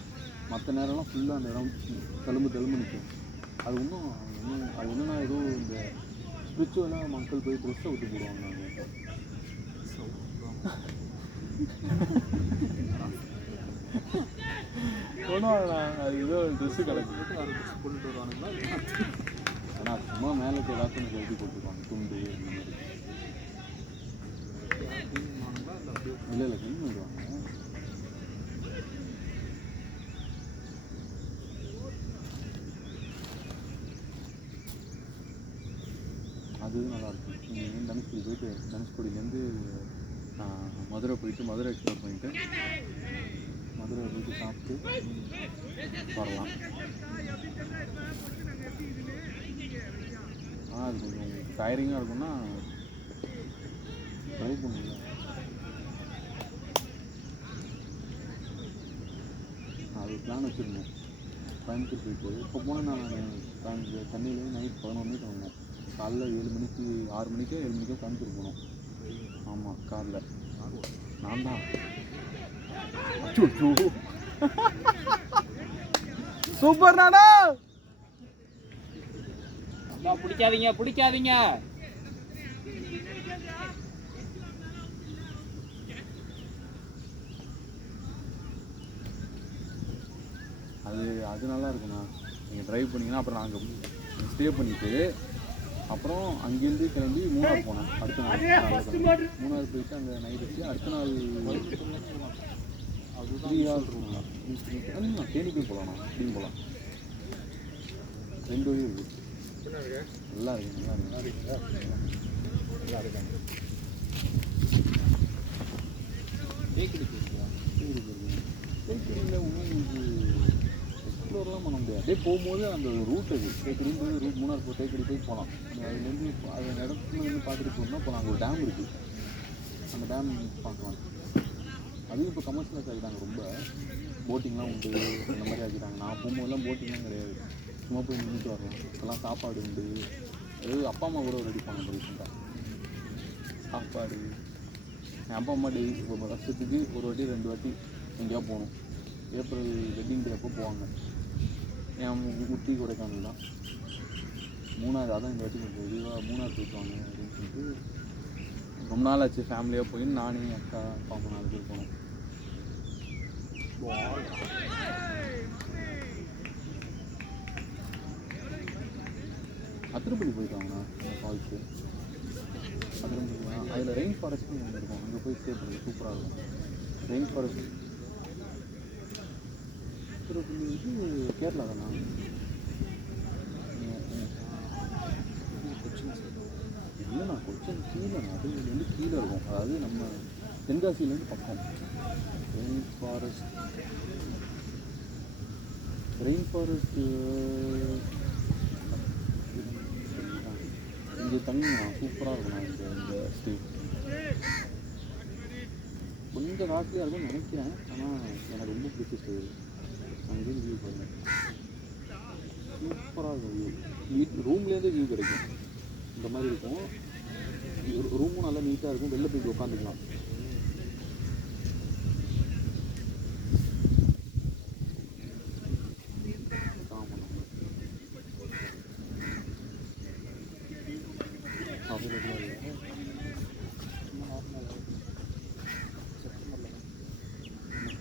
மற்ற நேரம்லாம் ஃபுல்லாக அந்த இடம் தழும்பு நிற்கும். அது அது என்னென்னா ஏதோ இந்த ஸ்பிரிச்சுவலாக மக்கள் போய் ட்ரெஸ்ஸை விட்டு போடுவாங்க. ஒன்றும் அது ஏதோ ட்ரெஸ்ஸு கிடக்கு அதை ட்ரெஸ் போட்டுட்டு வருவானுங்களா? ஆனால் சும்மா மேலே எல்லாத்தையும் கழுவி போட்டுருவாங்க துண்டு இந்த மாதிரி. இல்லை க்ளீன் பண்ணிடுவாங்க. அது நல்லாயிருக்கும். நீங்கள் தனுஷ்கோடி போயிட்டு தனுஷ்கோடியிலேருந்து மதுரை போயிட்டு மதுரை எக்ஸ்ப்ளோர் பண்ணிவிட்டு மதுரை போயிட்டு சாப்பிட்டு வரலாம். ஆனால் அது கொஞ்சம் டயரிங்காக இருக்கும்னா ட்ரை பண்ணுங்க. அது பிளான் வச்சுருந்தேன் கோயம்புத்தூர் போயிட்டு. இப்போ போனால் நான் சென்னையிலேருந்து நைட் 11 மணிக்கு வந்தேன். காலைல 7 மணிக்கு 6 மணிக்கோ 7 மணிக்கோ கோயம்புத்தூர் போனோம். ஆமாம் காரில் நான் தான். சூப்பர் நாடா. பிடிக்காதீங்க அது நல்லா இருக்குண்ணா. நீங்கள் ட்ரைவ் பண்ணிங்கன்னா அப்புறம் நாங்கள் ஸ்டே பண்ணிவிட்டு அப்புறம் அங்கேருந்து கிளம்பி மூணாறு போனேன். அடுத்த நாள் மூணாறு போயிட்டு அங்கே நைட் வச்சு அடுத்த நாள் 3 hours இருக்குங்களா? தேனிக்கு போகலாண்ணா. இப்படியும் போகலாம். 2 வழி இருக்குது. நல்லா இருக்கு. தேக்கடியில் உங்களுக்கு எக்ஸ்ப்ளோர்லாம் பண்ண முடியாது. அப்படியே போகும்போது அந்த ரூட் அது தேக்கடின்றது ரூட் மூணாறு தேக்கடி போய் போகலாம். அதுலேருந்து அது இடத்துல வந்து பார்த்துட்டு போகணும்னா இப்போ நாங்கள் ஒரு டேம் இருக்குது. அந்த டேம் பார்க்கலாம். அதுவும் இப்போ கமர்ஷியலைஸ் ஆகிட்டாங்க. ரொம்ப போட்டிங்லாம் உண்டு அந்த மாதிரி ஆகிட்டாங்க. நான் போகும்போதெல்லாம் போட்டிங்லாம் கிடையாது. சும்மா போய் நின்றுட்டு வரலாம். இப்போல்லாம் சாப்பாடு உண்டு. அதாவது அப்பா அம்மா கூட ரெடி பண்ண ரீசெண்டாக சாப்பாடு. என் அப்பா அம்மா டெய்லி இப்போ வருஷத்துக்கு ஒரு வாட்டி 2 வாட்டி எங்கேயா போகணும். ஏப்ரல் வெட்டிங் டே அப்போ போவாங்க. என் ஊட்டி கொடைக்கானல் தான். மூணாறு அதான் இந்த வாட்டி கொஞ்சம் விரிவாக மூணாறு போயிட்டு வாங்க அப்படின்னு சொல்லிட்டு ரொம்ப நாள் ஆச்சு. ஃபேமிலியாக போய் நானே என் அக்கா அப்பா அம்மா 4 பேர் போனோம். அதிரப்பள்ளி போயிட்டு வாங்கண்ணா ஃபால்ஸு. அதிரப்பள்ளி அதில் ரெயின் ஃபாரஸ்ட்னு ஒன்று இருக்கும். அங்கே போய் ஸ்டே பண்ணி சூப்பராக இருக்கும். ரெயின் ஃபாரஸ்ட் அதிரப்பள்ளி வந்து கேரளா தானா? இல்லைண்ணா கொச்சின் கீழே. அதிரப்பள்ளி கீழே இருக்கும். அதாவது நம்ம தென்காசியிலேருந்து பக்கம். ரெயின் ஃபாரஸ்ட்டு இங்கே தங்கினா சூப்பராக இருக்கும். இந்த ஸ்டே கொஞ்சம் காஸ்ட்லியாக இருக்கும்னு நினைக்கிறேன். ஆனால் எனக்கு ரொம்ப பிடிச்ச ஸ்டே. அங்கேயும் வியூ பண்ணுங்க. சூப்பராக இருக்கும் வியூ. ரூம்லேருந்தே வியூ கிடைக்கும். இந்த மாதிரி இருக்கும். ரூமும் நல்லா நீட்டாக இருக்கும். வெளில போய்ட்டு உட்காந்துக்கலாம்.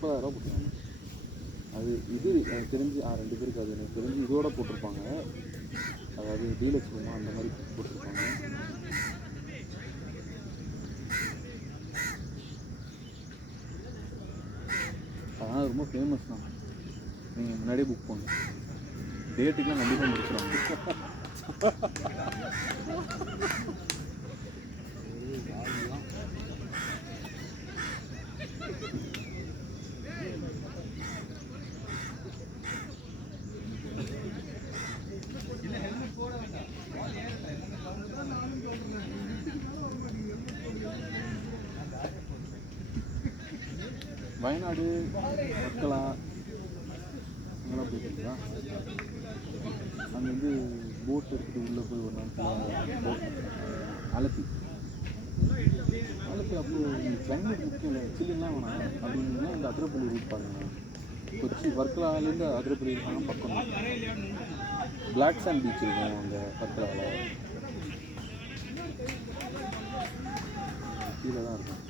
போட்டுருவாங்க. அது இது எனக்கு தெரிஞ்சு 2 பேருக்கு அது எனக்கு தெரிஞ்சு இதோட போட்டிருப்பாங்க. அதாவது டீலக்ஸ் ரூமா அந்த மாதிரி போட்டிருப்பாங்க. அதனால் ரொம்ப ஃபேமஸ் தான். நீங்கள் முன்னாடியே புக் பண்ணுங்க. டேட்டுக்கெலாம் கண்டிப்பாக முடிச்சிடுவாங்க. வயநாடு, வர்க்கலா அங்கெல்லாம் போயிருக்கீங்களா? அங்கே வந்து போட் எடுத்துகிட்டு உள்ளே போய் ஒரு நாள் போட் அலப்பி அப்போ கிளைமேட் முக்கியம் இல்லை, சில்லுலாம் வேணாம் அப்படின்னா இந்த அதிரப்பள்ளி ரூட் பாருங்க. கொச்சி வர்க்கலாலேருந்து அதிரப்பள்ளி இருக்காங்க பக்கம் தான். பிளாக் சாண்ட் பீச் இருக்கும் அங்கே வர்க்கலாவில், கீழே தான் இருக்கும்.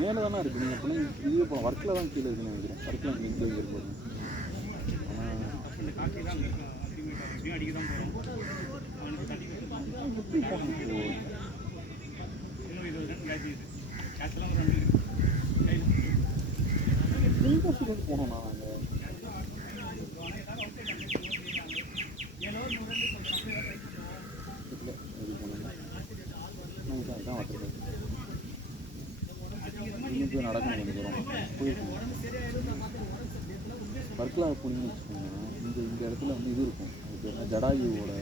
மேலே தானே இருக்குது. நீங்கள் அப்படின்னா இதுவே போகலாம். வர்க்கில் தான் கீழே இருக்குன்னு நினைக்கிறேன். வர்க்கில் நீங்கள் இங்கே இருக்கும்போது போனோம் நான் அங்கே. இல்லை இது போனோம் தான் வர்றது. இன்னும் போய் நடக்கணும் கொஞ்சம் தூரம் போயிருக்கோம். வர்க்கலா போனீங்கன்னு வச்சுக்கோங்க, இந்த இடத்துல வந்து இது இருக்கும், அது பேர் ஜடாயுவோட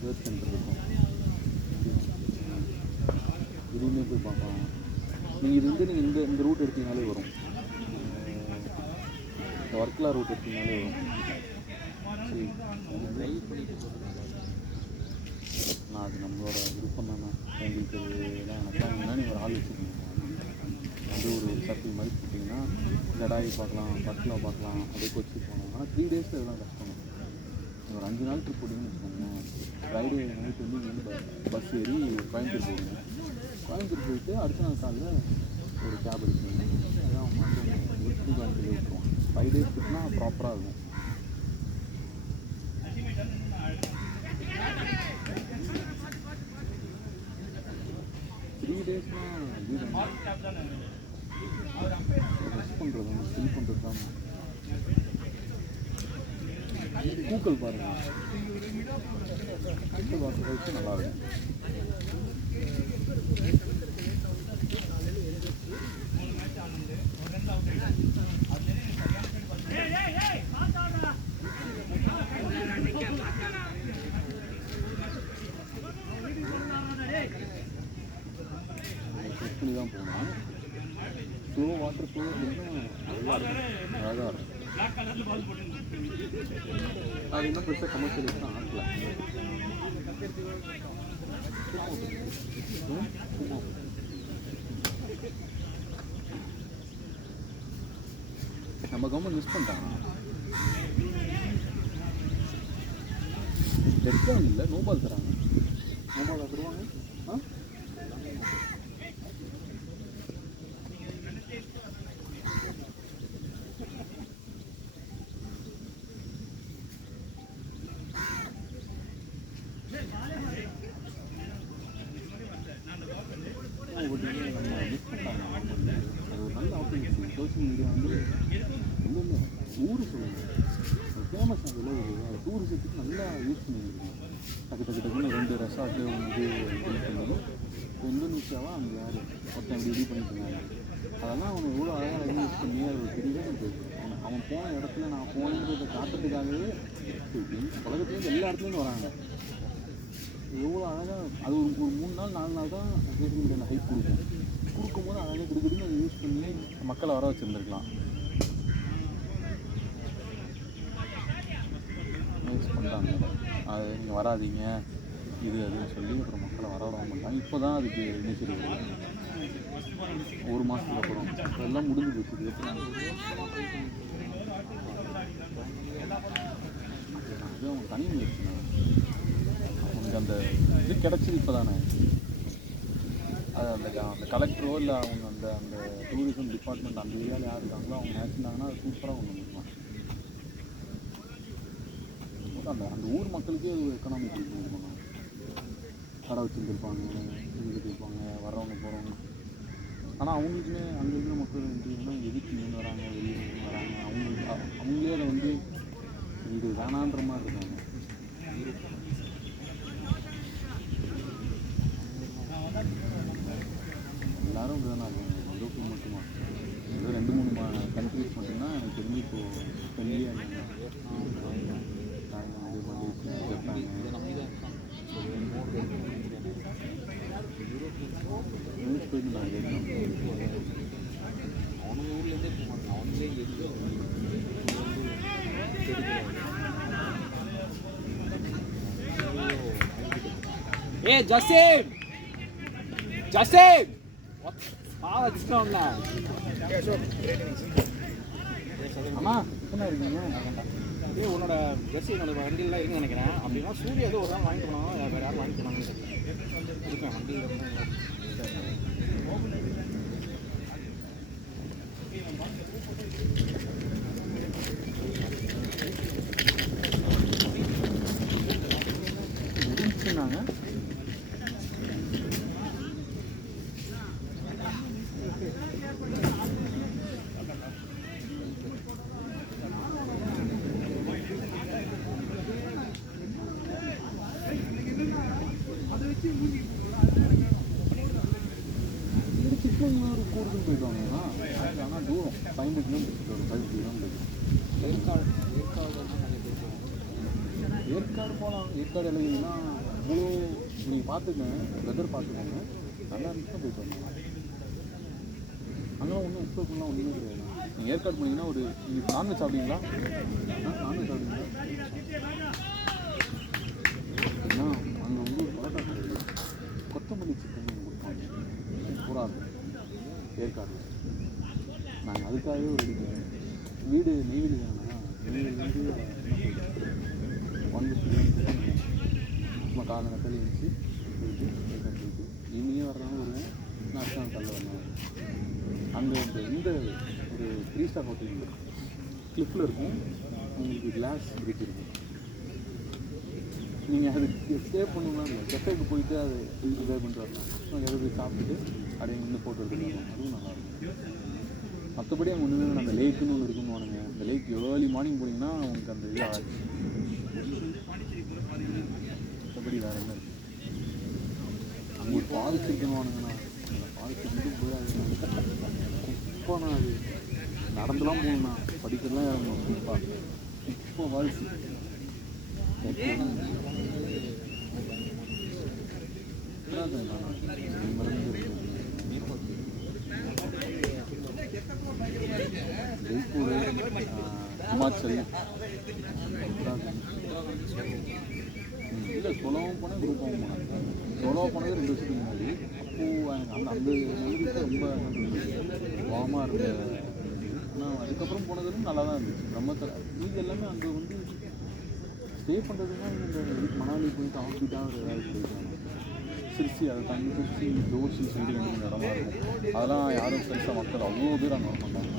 ரிசர்ச் சென்டர் இருக்கும். இதுவுமே போய் பார்க்கலாம். நீங்கள் இது வந்து நீங்கள் இந்த ரூட் எடுத்தீங்கனாலே வரும், இந்த வர்க்கலா ரூட் எடுத்தீங்கனாலே வரும். சரி, நான் அது நம்மளோட விருப்பம் தானே. உங்களுக்கு எல்லாம் எனக்குலாம் வேணும்னா நீங்கள் ஒரு ஆள் வச்சுக்கோங்க, வந்து ஒரு சர்க்கிள் மாதிரி போட்டிங்கன்னா ஜடாயு பார்க்கலாம், வர்க்கலா பார்க்கலாம், அப்படியே கொச்சி போகலாம். ஆனால் 3 days இதெல்லாம் கஷ்டம். ஒரு 5 நாள் ட்ரிப் போட்டிங்கன்னு வச்சுக்கோங்க. ஃப்ரைடே நைட் வந்து இங்கேருந்து பஸ் ஏறி கோயம்புத்தூர் போடுங்க. கோயம்புத்தூர் போயிட்டு அடுத்த நாள் காலையில் ஒரு கேப் எடுக்கணும். அதான் மாதம் கோயம்புத்தூர் விட்டுருவோம். 5 days ட்ரிப்னா ப்ராப்பராக இருக்கும். மிஸ் பண்ணுறது ஸ்டில் பண்ணுறது தான். பூக்கள் பாருங்கள், பூக்கள் பார்க்குறதுக்கு நல்லாயிருக்கும். செக் பண்ணி தான் போகணும். ஃப்ளோ வாட்டர் ஃப்ளோ நல்லா இருக்கும், அழகாக இருக்கும். அது இன்னும் பெருசாக கமர்ஷியலைஸ்லாம் ஆகல. நம்ம கவர்மெண்ட் மிஸ் பண்ணிட்டாங்க. டெட் பால் இல்லை, நோ பால் தராங்க. நோ பால் தருவாங்க. ஆ சோஷியல் மீடியா வந்து ஒன்றும் ஊர் சொல்லுங்கள் ஃபேமஸ் ஆகல, ஒரு டூரிசத்துக்கு நல்லா யூஸ் பண்ணியிருக்கோம். டக்குன்னு 2 ரெசார்ட்டு வந்து பில்ட் பண்ணி இப்போ இந்தோனேஷியாவாக அங்கே யார் ஒருத்தன் இப்படி பண்ணிட்டு இருந்தாங்க. அதெல்லாம் அவனை எவ்வளோ அழகாக யூஸ் பண்ணி அது ஒரு பெரிய போயிருக்கு. அவன் போன இடத்துல நான் போனேன்றதை காட்டுறதுக்காகவே உலகத்துலேருந்து எல்லா இடத்துலேருந்து வராங்க. எவ்வளோ அழகாக அது ஒரு 3 நாள் 4 நாள் தான் சோஷியல் மீடியாவில் ஹைப் கொடுக்கும்போது அழகாக கொடுக்குறதுன்னு அதை யூஸ் பண்ணி மக்களை வர வச்சுருந்துருக்கலாம். யூஸ் பண்ணுறாங்க, அது நீங்கள் வராதிங்க இது அதுன்னு சொல்லி அப்புறம் மக்களை வர விட மாட்டாங்க. இப்போ தான் அதுக்கு இனிஷியேட்டிவ் வருது. 1 மாதத்துக்கு அப்புறம் எல்லாம் முடிஞ்சு போச்சு. அது அவங்க தனி முயற்சினா அவங்களுக்கு அந்த இது கிடச்சிது இப்போ தானே. அது அந்த கலெக்டரோ இல்லை அவங்க அந்த டூரிசம் டிபார்ட்மெண்ட் அந்த ஏரியாவில் யார் இருக்காங்களோ அவங்க நினச்சிருந்தாங்கன்னா அது சூப்பராக கொண்டு வந்துருக்கலாம். அந்த ஊர் மக்களுக்கே ஒரு எக்கனாமிக் இருக்கணும். கடை வச்சுருந்துருப்பாங்க, இது கட்டிருப்பாங்க, வர்றவங்க போகிறவங்க. ஆனால் அவங்களுக்குமே அங்கே இருக்கிற மக்கள் வந்து எதுக்கு இங்கே வராங்க, வெளியே வராங்க, அவங்களே அதை வந்து இது வேணான்ற மாதிரி இருக்காங்க. எல்லாரும் இப்படி தானே இருக்காங்க. லோக்கல் மட்டுமா ஏதோ 2-3 கண்ட்ரிஸ் மட்டும்தான் எனக்கு தெரிஞ்சு இப்போது ஃப்ரெண்ட்லியாக இருக்காங்க. தாய்லாந்து, மலேசியா, ஜப்பான், போயிட்டு நான் அவனுங்க ஊர்லேருந்தே போக மாட்டான், அவனுங்களே எதுக்கு ஏ ஜசீம் ஜசீம் வச்சுட்டோம்ல. அம்மா என்ன இருக்கீங்க? இதே உன்னோட ட்ரெஸ் என்னோட வண்டியிலாம் இருக்குன்னு நினைக்கிறேன். அப்படின்னா சூரிய ஏதோ ஒரு நாள் வாங்கிட்டு போனாங்க, வேறு யாரும் வாங்கிட்டு போனாங்கன்னு தெரியல. இருக்கேன் வண்டியில் இருந்தாங்க. சிக்கமங்களூர் கூடுதல் போயிடுவாங்கன்னா ஆனால் தூரம் 50 கிலோமீட்டர் வரும், 5 கிலோமீட்டர். ஏற்காடு போகலாம். ஏற்காடு இல்லைங்கன்னா இவ்வளோ நீங்கள் பார்த்துக்கங்க, வெதர் பார்த்துக்கோங்க, நல்லா இருந்துச்சுன்னா போயிட்டு வரலாம். அங்கெல்லாம் ஒன்றும் எக்ஸ்ப்ளோர்லாம் ஒன்றுமே கிடையாது. நீங்கள் ஏற்காடு போனீங்கன்னா ஒரு நீங்கள் நான்வெஜ் சாப்பிடுவீங்களா? நான்வெஜ் சாப்பிடுவீங்களா? ஏன்னா அங்கே வந்து ஒரு பரோட்டா கிடையாது, கொத்தமல்லி சிக்கன் கொடுப்பாங்க, சூப்பராக இருக்கும் ஏற்காடில். நாங்கள் அதுக்காகவே ஒரு வீடு நெய்வேலி தானே, நெய்வேலிலேருந்து 150 கிலோமீட்டர் சும்மா காலங்கத்தில் இருந்துச்சு போயிட்டு ஏற்காடு போயிட்டு ஈவினிங்கே வர்றவங்க வருவோம், நான் அடுத்த நாள் காலைல வரணும். அங்கே இந்த ஒரு 3 ஸ்டார் ஹோட்டல் கிளிஃபில் இருக்கும், உங்களுக்கு கிளாஸ் பிரிட்ஜ் இருக்கும். நீங்கள் அதுக்கு ஸ்டே பண்ணணும்னா இல்லை, கெஃபேக்கு போயிட்டு அது இதை பண்ணிட்டு வரலாம். எதாவது சாப்பிட்டுட்டு அப்படியே நின்று ஃபோட்டோ எடுத்துக்கலாம், அதுவும் நல்லாயிருக்கும். மற்றபடி அங்கே ஒன்றுமே அந்த லேக்குன்னு ஒன்று இருக்குன்னு வானுங்க. அந்த லேக் ஏர்லி மார்னிங் போனீங்கன்னா உங்களுக்கு அந்த இது ஆகாது. மற்றபடி வேறு என்ன இருக்குது? அங்கே ஒரு ஃபால்ஸ் இருக்குன்னு வானுங்கண்ணா, அந்த ஃபால்ஸ் இருந்து போய் குப்பாண்ணா அது நடந்துலாம் போகணுண்ணா, படிக்கலாம் இறங்கணும். குப்பா குப்பா ஃபால்ஸ் ஜெய்ப்பூர், ஹிமாச்சல். இல்லை சொலவும் போனேன், குரூப்பாகவும் போனேன். சொலவாக போனது 2 வருஷத்துக்கு முன்னாடி. அப்போது அந்த மெமரிஸ் ரொம்ப வாமாக இருந்த. ஆனால் அதுக்கப்புறம் போனதும் நல்லா தான் இருந்துச்சு. பிரம்மத்தில் மீது எல்லாமே அங்கே வந்து ஸ்டே பண்ணுறதுனா இந்த மணாலி போயிட்டு ஆஃபீட்டாக ஒரு ஏதாவது போயிட்டாங்க. சிறுசி அதை தாண்டி சிறுசி ஜோஷி சொல்லி 2 இடமா இருக்கும். அதெல்லாம் யாரும் பெருசாக மக்கள் அவ்வளோ பேர் அங்கே வர மாட்டாங்க.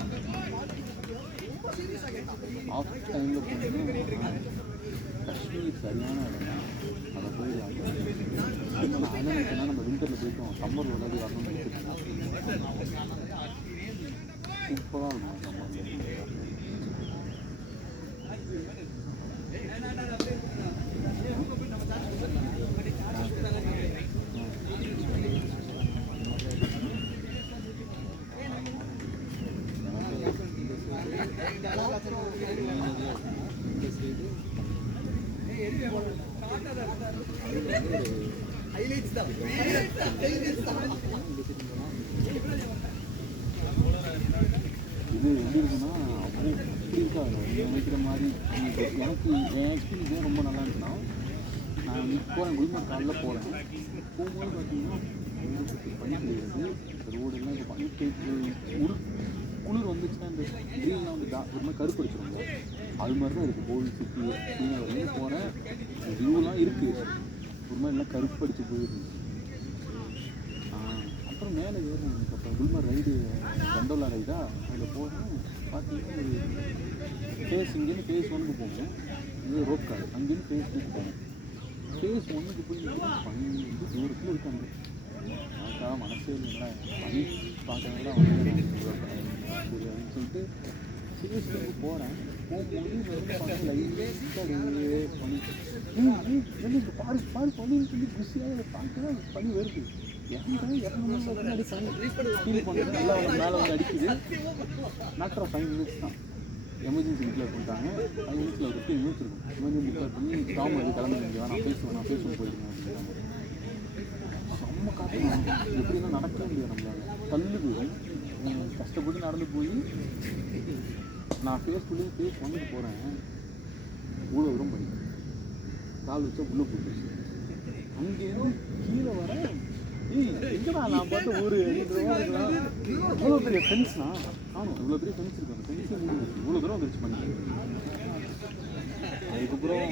ஆஃப் டைமில் போனீங்கன்னா காஷ்மீர் சரியான இடம் தான், அதை போயிடலாம். நான் என்ன நினைச்சேன்னா நம்ம விண்டரில் போயிட்டோம், சம்மர் விளையாடி வரணும்னு நினைச்சிருக்கோம். சூப்பராக இருக்கும் சம்மரில். இது எப்படி இருக்குன்னா அவ்வளோ இப்படி இருக்காது நீங்கள் நினைக்கிற மாதிரி. எனக்கு என் எக்ஸ்பீரியன்ஸே ரொம்ப நல்லா இருந்துச்சுன்னா, நான் போகிறேன் குல்மார்க் காலைல போகிறேன். போகும்போது பார்த்தீங்கன்னா பனி கிடையாது, ரோடெல்லாம் இப்போ பனி குளிர் வந்துச்சுன்னா இந்த க்ரீன்லாம் வந்து ஒரு மாதிரி கருப்பு அடிச்சிருங்க, அது மாதிரி தான் இருக்குது. கோவில் சுற்றி ஸ்ரீநகர்லேருந்து போகிறேன், வியூலாம் இருக்குது, ஒரு மாதிரி எல்லாம் கருப்பு அடித்து போயிருக்கு. அப்புறம் மேலே ஏறணும் எனக்கு. அப்புறம் குல்மார்க் ரைடு கண்டோலா ரைடா, அதில் போகிறேன். பார்த்தீங்கன்னா ஒரு இங்கேருந்து ஃபேஸ் 1க்கு போகணும், இது ரோப் கார்டு. அங்கேருந்து ஃபேஸ் 2க்கு போகணும். ஃபேஸ் 1க்கு போய் பனி வந்து தூரத்தில் இருக்காங்க. அதுக்காக மனசே இல்லைங்களா, பனி பார்க்கறதுலாம் அப்படின்னு சொல்லிட்டு ஃபேஸ் 2க்கு போகிறேன். போகும்போது பார்த்து லைட்டாக பனி எனக்கு பாரு பாரு பனின்னு சொல்லி குஷியாக பார்க்க பனி வருது. ஃபீல் பண்ணுறது நல்லா மேலே வந்து அடிக்குது. மேட்டர் ஆஃப் 5 மினிட்ஸ் தான். எமர்ஜென்சி டிக்ளேர் பண்ணிட்டாங்க. 5 நிமிஷத்தில் ஒரு 15 நிமிஷம் இருக்கும். எமர்ஜென்சி டிக்ளேர் பண்ணி ஸ்டாம் வந்து கிளம்புறீங்க, நான் பேசுவேன் போயிருக்கேன் அப்படிங்கிறாங்க. செம்ம காட்டுங்க. எப்படின்னா நடக்கவே முடியாது நம்மளால, தள்ளு போயிடும். கஷ்டப்பட்டு நடந்து போய் நான் ஃபேஸ் வந்துட்டு போகிறேன். இவ்வளோ தூரம் பண்ணி கால் வச்சா உள்ளே போயிடுச்சு. அங்கேருந்து கீழே வர எங்கடா நான் பார்த்து ஊர் இருக்கலாம். இவ்வளோ பெரிய ஃபென்ஸ்னா ஆனும், இவ்வளோ பெரிய ஃபென்ஸ் இருக்கும். அந்த ஃபென்ஸே இவ்வளோ தூரம் வந்துருச்சு பண்ணி. அதுக்கப்புறம்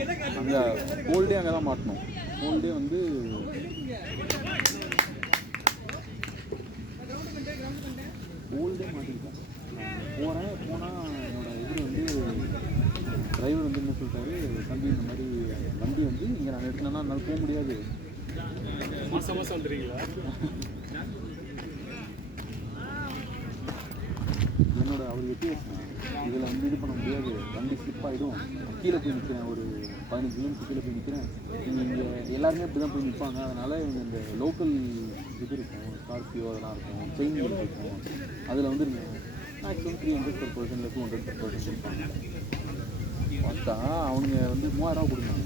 அங்கே ஹோல்டே அங்கே தான் மாட்டணும். ஹோல்டே வந்து மாட்டிக்கிட்டேன். போனால் என்னோட இது வந்து டிரைவர் வந்து என்ன சொல்லிட்டாரு, தம்பி இந்த மாதிரி வண்டி வந்து இங்கே நான் எடுத்தேன்னா என்னால் போக முடியாது. மாதம் வந்துடுறீங்களா? என்னோட அவர் எட்டி வச்சேன், இதில் வந்து இது பண்ண முடியாது, வண்டி ஸ்லிப் ஆகிடும். கீழே போய் நிற்கிறேன், ஒரு 15 கிலோமீட்டர் கீழே போய் நிற்கிறேன். இங்கே எல்லாருமே அப்படி தான் போய் நிற்பாங்க. அதனால் இவங்க இந்த லோக்கல் இது இருக்கும், ஸ்கார்பியோ அதெல்லாம் இருக்கும், செயின் இருக்கும். அதில் வந்து மேக்ஸிமம் 300 per person இல்லை 200 per person கொடுப்பாங்க. பார்த்தா அவனுங்க வந்து 3000 ரூபா கொடுத்தாங்க.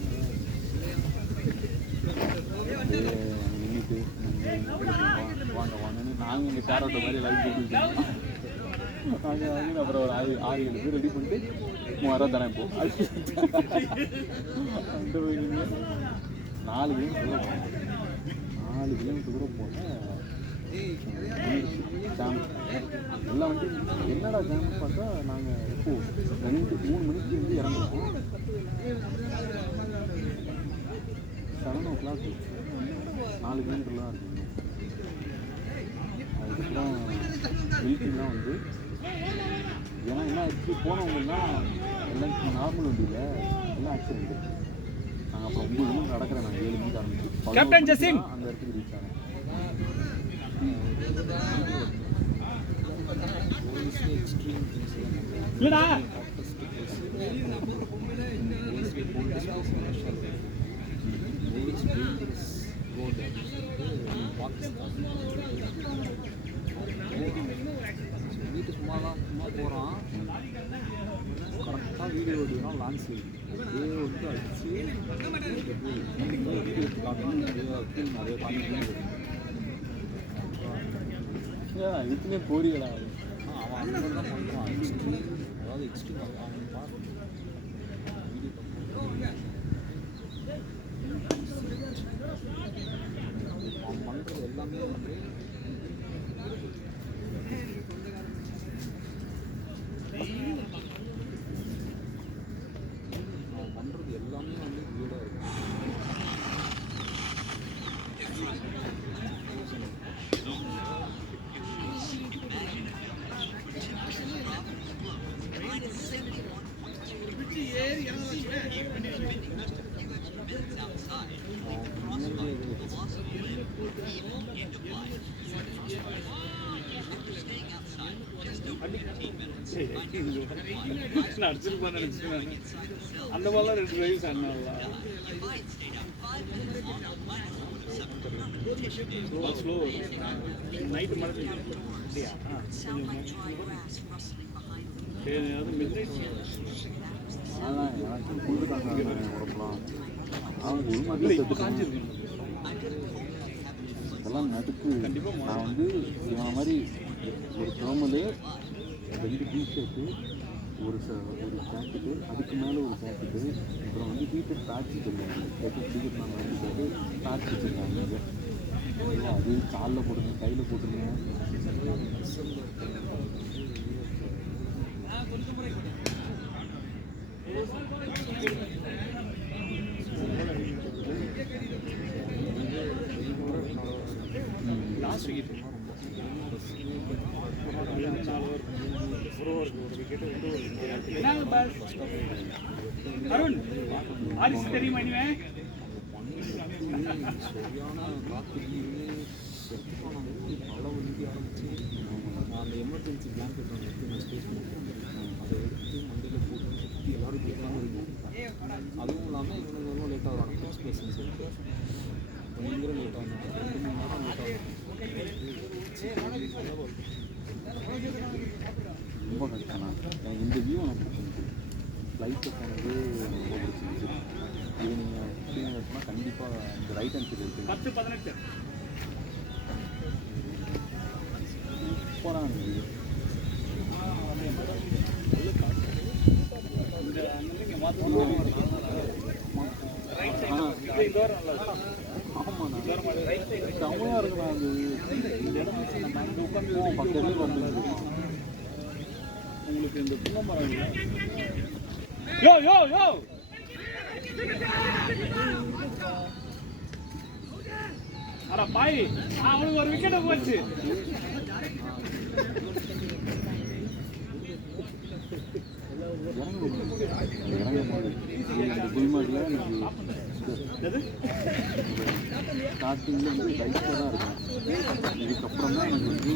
நின்றுட்டு வாங்கன்னு நாங்கள் இங்கே ஷேர் ஆட்டோ மாதிரி லைவ் போட்டுருக்கோம். நாங்கள் அப்புறம் ஒரு 6-7 பேர் ரெடி பண்ணிட்டு 3000 ரூபா தானே இப்போ அந்த போய் நீங்கள் 4 கிலோமீட்டர் கூட போனேன். ஜாம் எல்லாம் வந்து என்னடா ஜாம்னு பார்த்தா நாங்கள் எப்போது 2-3 மணிக்கு வந்து இறங்குறோம். 7 o'clock 4 கிலோமீட்டர்லாம் இருக்குங்க. அதுக்கப்புறம் வீட்டுலாம் வந்து ஏன்னா என்ன ஆச்சு, போனவங்கன்னா எல்லாம் நார்மல் வண்டியில் எல்லாம் ஆக்சிடென்ட்டு. நாங்கள் அப்புறம் 9 கிலோமீட்டர் நடக்கிறேன். நான் 7 மணிக்கு ஆரம்பிச்சு அந்த இடத்துக்கு ரீச் ஆனேன். வீட்டு சும்மா போகிறான். கரெக்டாக வீடியோ ஓட்டினா லான்ச் அப்படியே வந்து அடிச்சு வீடியோ எடுத்து காட்டணும். நிறைய பாதிப்பு இதுக்குன்னே போறீங்களா? அவன் அந்த மாதிரி தான் பண்ணுறான். அதாவது எக்ஸ்ட்ரீம் அவன் பார்த்து அவன் பண்ணுறது எல்லாமே வந்து வீடாக இருக்கும். அடிச்சிருப்பான்னு நினைச்சேன். அந்த மாதிரிலாம் 2 டிரைவ்ஸ் ஆனாங்களா? ஸ்லோ நைட்டு மழை பெய்யுது. அப்படியா? அது மிட் நைட் அதான் எனக்கு கொடுத்துட்டாங்க உடம்புலாம். அவங்க உண்மை காஞ்சிருக்கு. இதெல்லாம் நடுக்கு. நான் வந்து இவன மாதிரி ஒரு கிளம்பலே 2 டிஷர்ட்டு, ஒரு ஜாக்கெட்டு, அதுக்கு மேலே ஒரு ஜாக்கெட்டு, அப்புறம் வந்து ஹீட்டட் பேட்ச் வச்சுருக்காங்க. டிக்கெட் நாங்கள் வாங்கிட்டு பேட்ச் வச்சுருக்காங்க. அது காலில் போட்டுருங்க, கையில் போட்டுருங்க. லாஸ்ட் விக்கெட் அருண் ஆரிஸ் தெரியுமா? சரியான ராத்திரியுமே செத்துக்கான ஊற்றி பல வண்டி ஆரம்பிச்சு அந்த எமர்ஜென்சி பிளாங்கெட் ஒன்று எடுத்து நான் ஸ்டேஸ் பண்ணுறேன். அதை எடுத்து மண்டையில் போட்டு சுற்றி எல்லோரும் கேட்காம இருக்கும். அதுவும் இல்லாமல் இவங்க லேட்டாக வராங்க. ஃபர்ஸ்ட் கிளாஸ்ன்னு சொல்லிட்டு பயங்கர லேட்டாக இருந்தாங்க. 2 மணி நேரம் லேட்டாக ரொம்ப கஷ்டம். எனக்கு இந்த வியூ எனக்கு ஃப்ளைட்டில் போனது எனக்கு ரொம்ப பிடிச்சிருந்துச்சு. இது நீங்கள் ஸ்ரீநகர்னா கண்டிப்பாக இந்த ரைட் ஹேண்ட் சைடு இருக்குது. 10-18 சூப்பராக இருந்தது. ஆமாண்ணா செம்மையாக இருக்குண்ணா. அது இந்த இடம் நம்ம அங்கே உட்காந்து பக்கத்துலேயே வந்துருக்கோம். உங்களுக்கு இந்த புங்க மரம் யோ யோ யோ அட பாய் அவனுக்கு ஒரு விக்கெட்டை போச்சு. இறங்கும் போது இந்த குல்மார்டில் எனக்கு ஸ்டார்டிங்கில் வந்து ரைட்டில் தான் இருக்கும். இதுக்கப்புறம் தான் எனக்கு வந்து